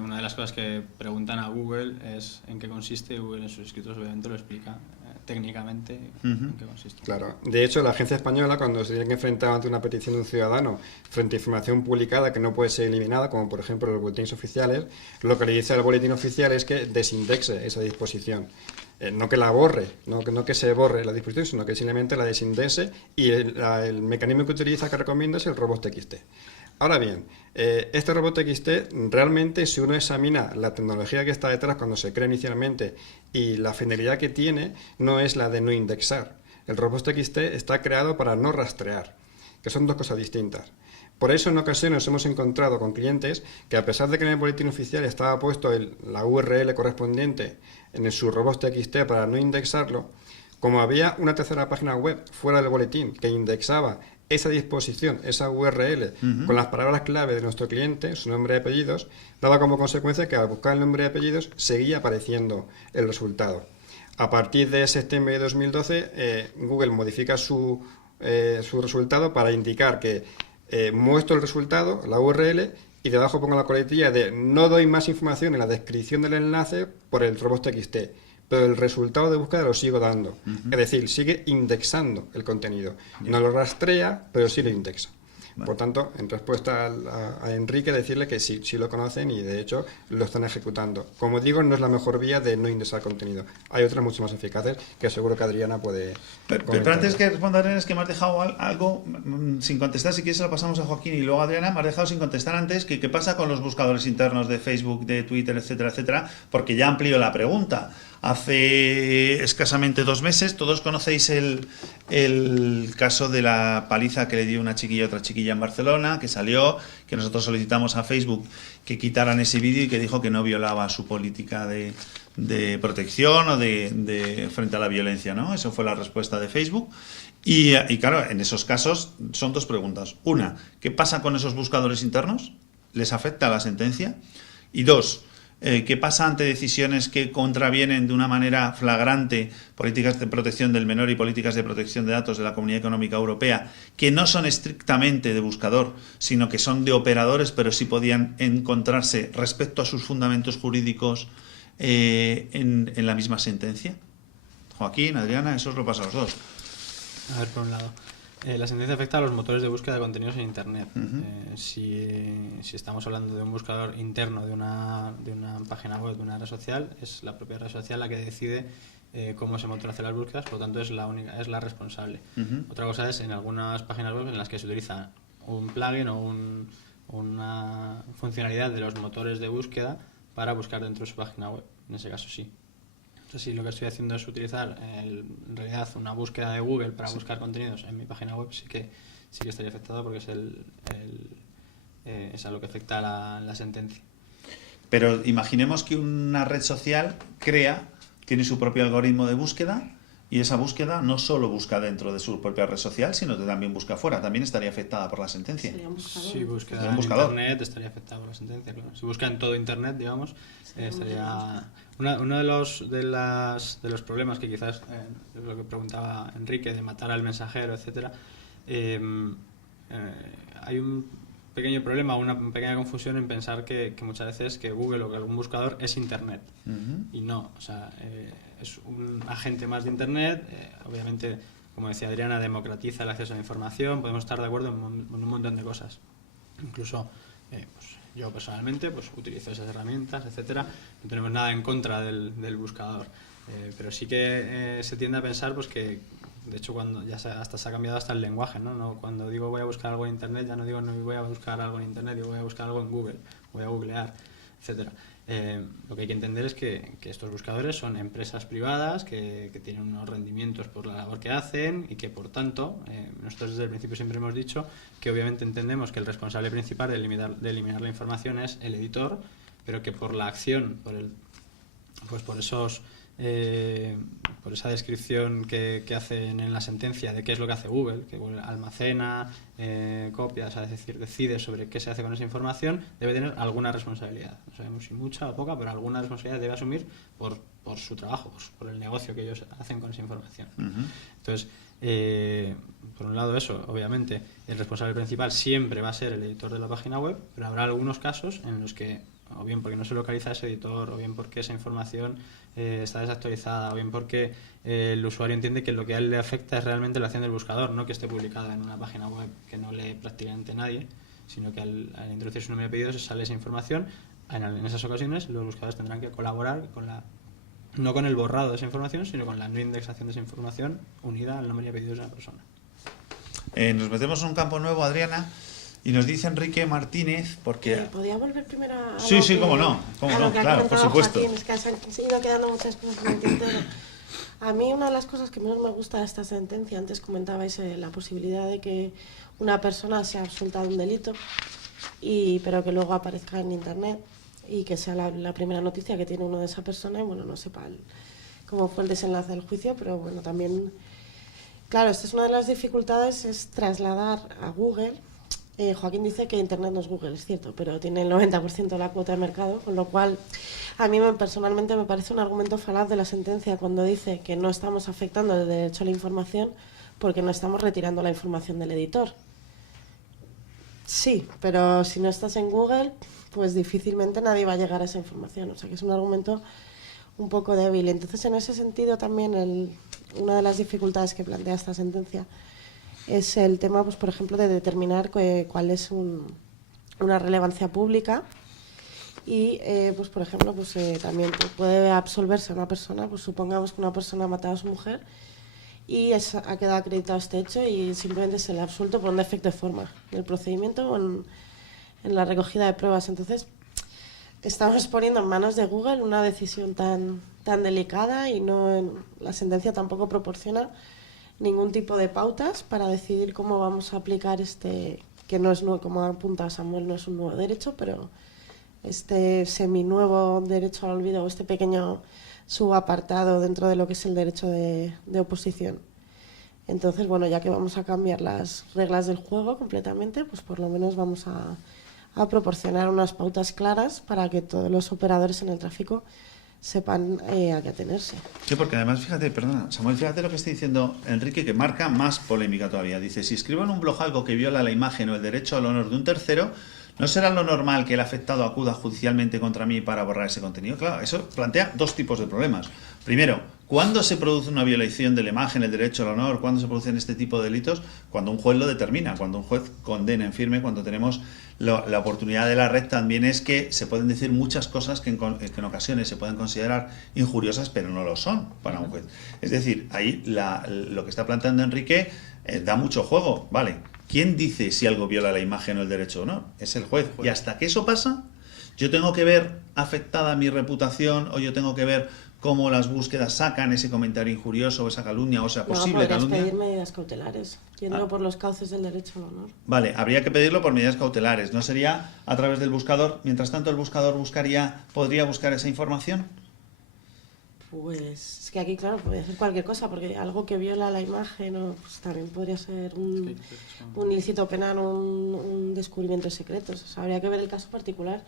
una de las cosas que preguntan a Google es en qué consiste. Google en sus escritos obviamente lo explica técnicamente en qué consiste. Claro. De hecho, la agencia española, cuando se tiene que enfrentar ante una petición de un ciudadano frente a información publicada que no puede ser eliminada, como por ejemplo los boletines oficiales, lo que le dice al boletín oficial es que desindexe esa disposición. No que la borre, no que se borre la disposición, sino que simplemente la desindexe, y el mecanismo que utiliza, que recomienda, es el robot.txt. Ahora bien, este robot.txt realmente, si uno examina la tecnología que está detrás cuando se crea inicialmente y la finalidad que tiene, no es la de no indexar. El robot.txt está creado para no rastrear, que son dos cosas distintas. Por eso en ocasiones hemos encontrado con clientes que, a pesar de que en el boletín oficial estaba puesto la URL correspondiente en su robot.txt para no indexarlo, como había una tercera página web fuera del boletín que indexaba esa disposición, esa URL, con las palabras clave de nuestro cliente, su nombre y apellidos, daba como consecuencia que al buscar el nombre y apellidos seguía apareciendo el resultado. A partir de septiembre de 2012, Google modifica su resultado para indicar que muestro el resultado, la URL, y debajo pongo la coletilla de no doy más información en la descripción del enlace por el robot.txt, pero el resultado de búsqueda lo sigo dando. Es decir, sigue indexando el contenido. No lo rastrea, pero sí lo indexa. Por tanto, en respuesta a Enrique, decirle que sí lo conocen y de hecho lo están ejecutando. Como digo, no es la mejor vía de no indexar contenido. Hay otras mucho más eficaces que seguro que Adriana puede pero antes que responda Adriana, es que me has dejado algo sin contestar. Si quieres se lo pasamos a Joaquín y luego a Adriana. Me has dejado sin contestar antes que qué pasa con los buscadores internos de Facebook, de Twitter, etcétera, etcétera, porque ya amplío la pregunta. Hace escasamente 2 meses, todos conocéis el caso de la paliza que le dio una chiquilla a otra chiquilla en Barcelona, que salió, que nosotros solicitamos a Facebook que quitaran ese vídeo y que dijo que no violaba su política de protección o de frente a la violencia, ¿no? Eso fue la respuesta de Facebook. Y claro, en esos casos son 2 preguntas. Una, ¿qué pasa con esos buscadores internos? ¿Les afecta la sentencia? Y 2, ¿qué pasa ante decisiones que contravienen de una manera flagrante políticas de protección del menor y políticas de protección de datos de la Comunidad Económica Europea, que no son estrictamente de buscador, sino que son de operadores, pero sí podían encontrarse respecto a sus fundamentos jurídicos en la misma sentencia? Joaquín, Adriana, eso os lo paso a los dos. A ver, por un lado, la sentencia afecta a los motores de búsqueda de contenidos en Internet. Si estamos hablando de un buscador interno de una página web, de una red social, es la propia red social la que decide cómo ese motor hace las búsquedas, por lo tanto es la responsable. Otra cosa es en algunas páginas web en las que se utiliza un plugin o una funcionalidad de los motores de búsqueda para buscar dentro de su página web. En ese caso sí. Entonces, si lo que estoy haciendo es utilizar en realidad una búsqueda de Google para buscar contenidos en mi página web, sí que estaría afectado porque es a lo que afecta la sentencia. Pero imaginemos que una red social tiene su propio algoritmo de búsqueda y esa búsqueda no solo busca dentro de su propia red social, sino que también busca fuera. ¿También estaría afectada por la sentencia? Si busca en Internet, estaría afectada por la sentencia, claro. Si busca en todo Internet, digamos, estaría... Uno de los problemas que quizás, es lo que preguntaba Enrique, de matar al mensajero, etcétera, hay un pequeño problema, una pequeña confusión en pensar que muchas veces que Google o que algún buscador es Internet. Y no, o sea, es un agente más de Internet. Obviamente, como decía Adriana, democratiza el acceso a la información. Podemos estar de acuerdo en un montón de cosas. Incluso yo personalmente pues utilizo esas herramientas, etcétera. No tenemos nada en contra del buscador, pero sí que se tiende a pensar pues que, de hecho, cuando hasta se ha cambiado hasta el lenguaje, ¿no? Cuando digo voy a buscar algo en internet, ya no digo no voy a buscar algo en internet, digo voy a buscar algo en Google, voy a googlear, etcétera. Lo que hay que entender es que estos buscadores son empresas privadas que tienen unos rendimientos por la labor que hacen y que, por tanto, nosotros desde el principio siempre hemos dicho que obviamente entendemos que el responsable principal de eliminar la información es el editor, pero que por la acción, por esa descripción que hacen en la sentencia de qué es lo que hace Google, que Google almacena, copia, es decir, decide sobre qué se hace con esa información, debe tener alguna responsabilidad. No sabemos si mucha o poca, pero alguna responsabilidad debe asumir por su trabajo, por el negocio que ellos hacen con esa información. Entonces, por un lado eso, obviamente, el responsable principal siempre va a ser el editor de la página web, pero habrá algunos casos en los que, o bien porque no se localiza ese editor, o bien porque esa información está desactualizada, o bien porque el usuario entiende que lo que a él le afecta es realmente la acción del buscador, no que esté publicada en una página web que no lee prácticamente nadie, sino que al introducir su número de pedidos sale esa información. En esas ocasiones los buscadores tendrán que colaborar no con el borrado de esa información, sino con la no indexación de esa información unida al nombre y apellidos de una persona. Nos metemos en un campo nuevo, Adriana, y nos dice Enrique Martínez, porque... ¿Podría volver primero a...? Sí, cómo no, claro, por supuesto. Joaquín, es que se han ido quedando muchas cosas en el tintero. A mí una de las cosas que menos me gusta de esta sentencia, antes comentabais la posibilidad de que una persona sea absuelta de un delito, pero que luego aparezca en internet y que sea la primera noticia que tiene uno de esa persona y bueno, no sepa cómo fue el desenlace del juicio, pero bueno, también... Claro, esta es una de las dificultades, es trasladar a Google. Joaquín dice que Internet no es Google, es cierto, pero tiene el 90% de la cuota de mercado, con lo cual a mí personalmente me parece un argumento falaz de la sentencia cuando dice que no estamos afectando el derecho a la información porque no estamos retirando la información del editor. Sí, pero si no estás en Google, pues difícilmente nadie va a llegar a esa información, o sea que es un argumento un poco débil. Entonces, en ese sentido también una de las dificultades que plantea esta sentencia es el tema, pues por ejemplo, de determinar cuál es una relevancia pública y, pues por ejemplo, pues también puede absolverse a una persona, pues supongamos que una persona ha matado a su mujer y ha quedado acreditado este hecho y simplemente se le ha absuelto por un defecto de forma en el procedimiento o en la recogida de pruebas. Entonces, estamos poniendo en manos de Google una decisión tan delicada y la sentencia tampoco proporciona ningún tipo de pautas para decidir cómo vamos a aplicar que no es nuevo, como ha apuntado Samuel, no es un nuevo derecho, pero este seminuevo derecho al olvido o este pequeño subapartado dentro de lo que es el derecho de oposición. Entonces, bueno, ya que vamos a cambiar las reglas del juego completamente, pues por lo menos vamos a proporcionar unas pautas claras para que todos los operadores en el tráfico sepan a qué atenerse. Sí, porque además, fíjate, perdona, Samuel, fíjate lo que está diciendo Enrique, que marca más polémica todavía. Dice, si escribo en un blog algo que viola la imagen o el derecho al honor de un tercero, ¿no será lo normal que el afectado acuda judicialmente contra mí para borrar ese contenido? Claro, eso plantea dos tipos de problemas. Primero, ¿cuándo se produce una violación de la imagen, el derecho al honor? ¿Cuándo se producen este tipo de delitos? Cuando un juez lo determina, cuando un juez condena en firme, cuando tenemos la oportunidad de la red también es que se pueden decir muchas cosas que en ocasiones se pueden considerar injuriosas, pero no lo son para un juez. Es decir, ahí lo que está planteando Enrique da mucho juego, ¿vale? ¿Quién dice si algo viola la imagen o el derecho o no? Es el juez. Y hasta que eso pasa, yo tengo que ver afectada mi reputación o yo tengo que ver cómo las búsquedas sacan ese comentario injurioso o esa calumnia o esa posible calumnia. Pedir medidas cautelares, yendo por los cauces del derecho al honor. Vale, habría que pedirlo por medidas cautelares. ¿No sería a través del buscador? Mientras tanto, el buscador podría buscar esa información. Pues es que aquí, claro, puede hacer cualquier cosa, porque algo que viola la imagen pues también podría ser un ilícito penal, un descubrimiento de secretos. O sea, habría que ver el caso particular,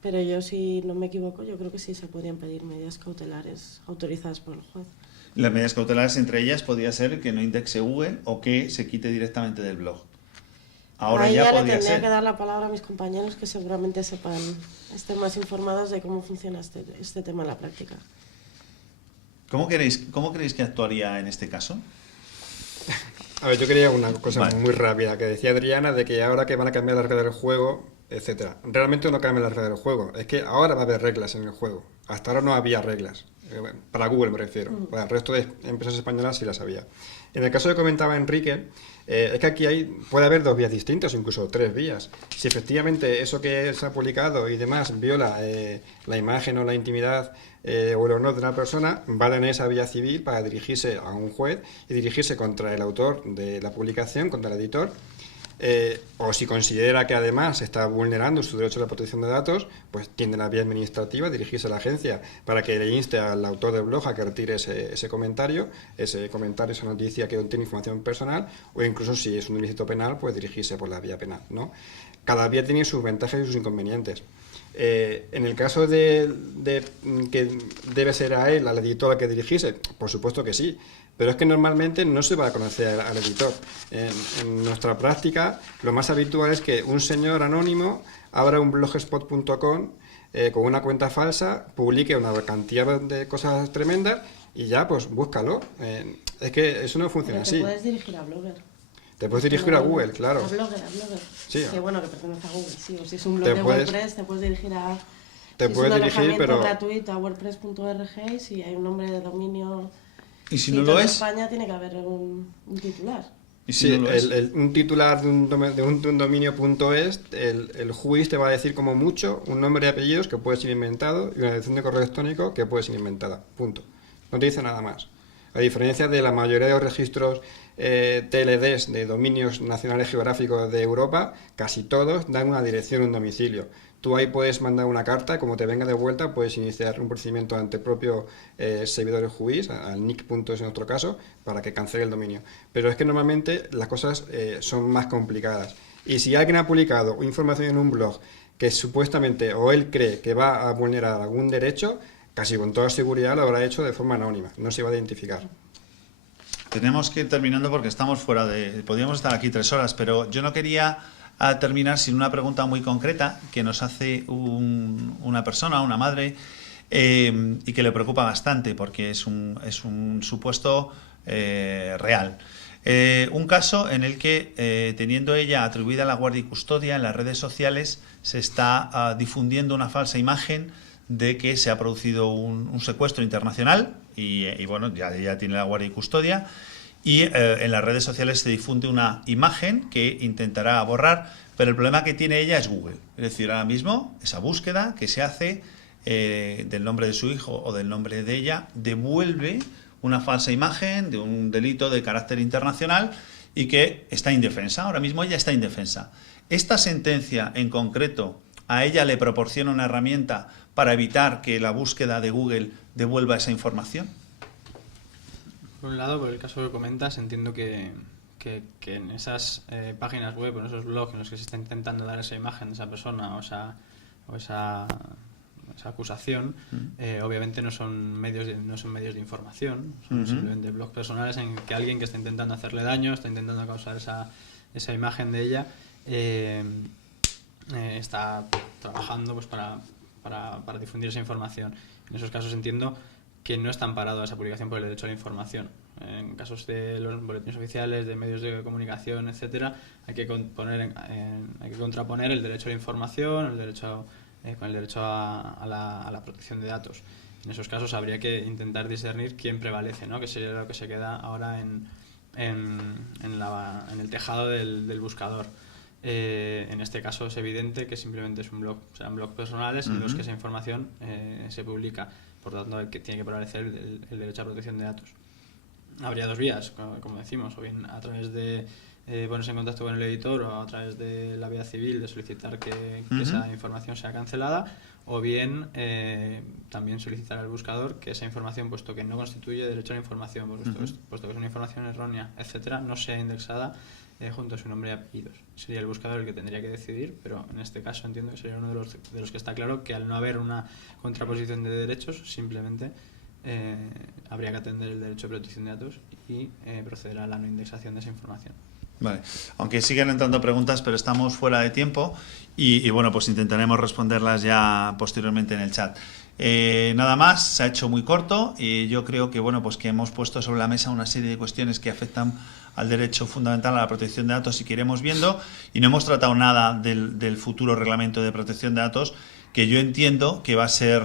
pero yo, si no me equivoco, yo creo que sí se podrían pedir medidas cautelares autorizadas por el juez. Las medidas cautelares, entre ellas, podría ser que no indexe Google o que se quite directamente del blog. Ahora ahí ya le podría tendría ser. que dar la palabra a mis compañeros que seguramente estén más informados de cómo funciona este tema en la práctica. ¿Cómo creéis que actuaría en este caso? A ver, yo quería una cosa Vale. muy rápida, que decía Adriana de que ahora que van a cambiar las reglas del juego, etcétera. Realmente no cambian las reglas del juego. Es que ahora va a haber reglas en el juego. Hasta ahora no había reglas. Para Google me refiero. Para el resto de empresas españolas sí las había. En el caso que comentaba Enrique, es que aquí puede haber 2 vías distintas, incluso 3 vías. Si efectivamente eso que se ha publicado y demás viola la imagen o la intimidad o el honor de una persona, va a tener esa vía civil para dirigirse a un juez y dirigirse contra el autor de la publicación, contra el editor. O si considera que además está vulnerando su derecho a la protección de datos, pues tiene la vía administrativa, dirigirse a la agencia para que le inste al autor del blog a que retire ese comentario, esa noticia que contiene información personal, o incluso si es un ilícito penal, pues dirigirse por la vía penal, ¿no? Cada vía tiene sus ventajas y sus inconvenientes. En el caso de que debe ser a él, al editor, a que dirigirse, por supuesto que sí, pero es que normalmente no se va a conocer al editor. En nuestra práctica, lo más habitual es que un señor anónimo abra un blogspot.com con una cuenta falsa, publique una cantidad de cosas tremendas y ya, pues búscalo. Es que eso no funciona así. Te puedes dirigir a Blogger. Te puedes dirigir a Google, claro. A Blogger. Sí. Que bueno, que pertenece a Google, sí. O si es un blog de WordPress, te puedes dirigir a... Te puedes dirigir, pero... gratuito a wordpress.org y si hay un nombre de dominio... ¿Y si no lo es? En España tiene que haber un titular. ¿Y si sí, no lo es? Un titular de un dominio.es, el juez te va a decir como mucho un nombre y apellidos que puede ser inventado y una dirección de correo electrónico que puede ser inventada. Punto. No te dice nada más. A diferencia de la mayoría de los registros TLDs de dominios nacionales geográficos de Europa, casi todos dan una dirección, un domicilio. Tú ahí puedes mandar una carta, como te venga de vuelta, puedes iniciar un procedimiento ante el propio servidor de juiz, al nick.es en otro caso, para que cancele el dominio. Pero es que normalmente las cosas son más complicadas. Y si alguien ha publicado información en un blog que supuestamente o él cree que va a vulnerar algún derecho, casi con toda seguridad lo habrá hecho de forma anónima, no se va a identificar. Tenemos que ir terminando porque estamos fuera de... Podríamos estar aquí 3 horas, pero yo no quería terminar sin una pregunta muy concreta que nos hace una persona, una madre, y que le preocupa bastante porque es un supuesto real. Un caso en el que, teniendo ella atribuida la guardia y custodia en las redes sociales, se está difundiendo una falsa imagen de que se ha producido un secuestro internacional y bueno, ya tiene la guardia y custodia y en las redes sociales se difunde una imagen que intentará borrar, pero el problema que tiene ella es Google. Es decir, ahora mismo esa búsqueda que se hace del nombre de su hijo o del nombre de ella devuelve una falsa imagen de un delito de carácter internacional y que está indefensa. Ahora mismo ella está indefensa. Esta sentencia en concreto a ella le proporciona una herramienta para evitar que la búsqueda de Google devuelva esa información. Por un lado, por el caso que comentas, entiendo que en esas páginas web o en esos blogs en los que se está intentando dar esa imagen de esa persona o esa acusación, obviamente no son medios de información, son simplemente blogs personales en que alguien que está intentando hacerle daño, está intentando causar esa imagen de ella, está trabajando pues para difundir esa información. En esos casos entiendo que no está amparado a esa publicación por el derecho a la información. En casos de los boletines oficiales, de medios de comunicación, etcétera, hay que contraponer el derecho a la información, con el derecho a la protección de datos. En esos casos habría que intentar discernir quién prevalece, ¿no? Que sería lo que se queda ahora en el tejado del buscador. En este caso es evidente que simplemente serán blogs personales en los que esa información se publica. Por lo tanto, que tiene que prevalecer el derecho a protección de datos. Habría 2 vías, como decimos, o bien a través de ponerse en contacto con el editor o a través de la vía civil de solicitar que esa información sea cancelada, o bien también solicitar al buscador que esa información, puesto que no constituye derecho a la información, puesto que es una información errónea, etcétera, no sea indexada junto a su nombre y apellidos. Sería el buscador el que tendría que decidir, pero en este caso entiendo que sería uno de los que está claro que al no haber una contraposición de derechos, simplemente habría que atender el derecho de protección de datos y proceder a la no indexación de esa información. Vale, aunque siguen entrando preguntas, pero estamos fuera de tiempo y bueno, pues intentaremos responderlas ya posteriormente en el chat. Nada más, se ha hecho muy corto y yo creo que bueno, pues que hemos puesto sobre la mesa una serie de cuestiones que afectan al derecho fundamental a la protección de datos y que iremos viendo, y no hemos tratado nada del futuro reglamento de protección de datos, que yo entiendo que va a ser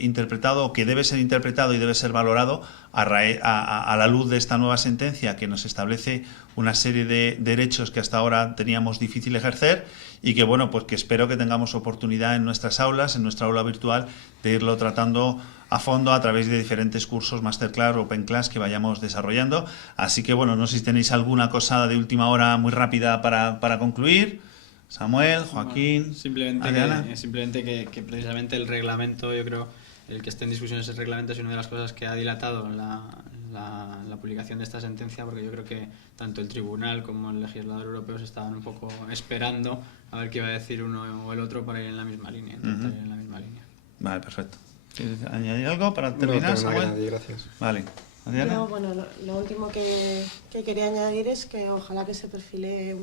interpretado, que debe ser interpretado y debe ser valorado a la luz de esta nueva sentencia que nos establece una serie de derechos que hasta ahora teníamos difícil ejercer y que bueno, pues que espero que tengamos oportunidad en nuestras aulas, en nuestra aula virtual, de irlo tratando a fondo a través de diferentes cursos, Masterclass o Openclass que vayamos desarrollando. Así que bueno, no sé si tenéis alguna cosa de última hora muy rápida para concluir. Samuel, Joaquín, simplemente que precisamente el reglamento, yo creo, el que esté en discusión ese reglamento es una de las cosas que ha dilatado la publicación de esta sentencia, porque yo creo que tanto el tribunal como el legislador europeo se estaban un poco esperando a ver qué iba a decir uno o el otro para ir en la misma línea, intentar ir en la misma línea. Vale, perfecto. ¿Quieres añadir algo para terminar, no, Samuel? nadie, gracias. Vale. ¿Adriana? No, bueno, lo último que quería añadir es que ojalá que se perfile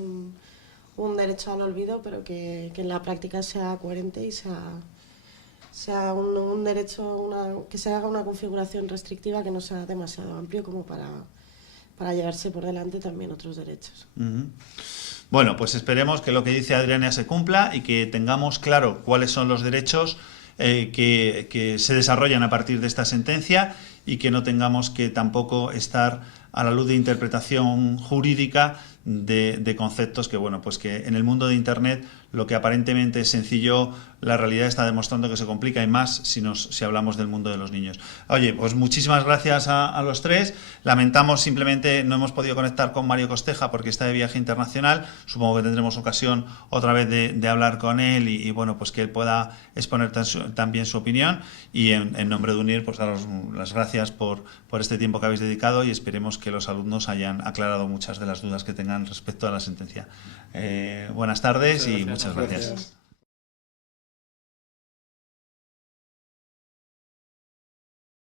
un derecho al olvido, pero que en la práctica sea coherente y sea un derecho, que se haga una configuración restrictiva que no sea demasiado amplio como para llevarse por delante también otros derechos. Bueno, pues esperemos que lo que dice Adriana se cumpla y que tengamos claro cuáles son los derechos que se desarrollan a partir de esta sentencia y que no tengamos que tampoco estar a la luz de interpretación jurídica de conceptos que, bueno, pues que en el mundo de Internet lo que aparentemente es sencillo, la realidad está demostrando que se complica, y más si hablamos del mundo de los niños. Oye, pues muchísimas gracias a los tres. Lamentamos simplemente no hemos podido conectar con Mario Costeja porque está de viaje internacional. Supongo que tendremos ocasión otra vez de hablar con él y bueno, pues que él pueda exponer también su opinión. Y en nombre de UNIR, pues daros las gracias por este tiempo que habéis dedicado y esperemos que los alumnos hayan aclarado muchas de las dudas que tengan respecto a la sentencia. Buenas tardes y muchas gracias.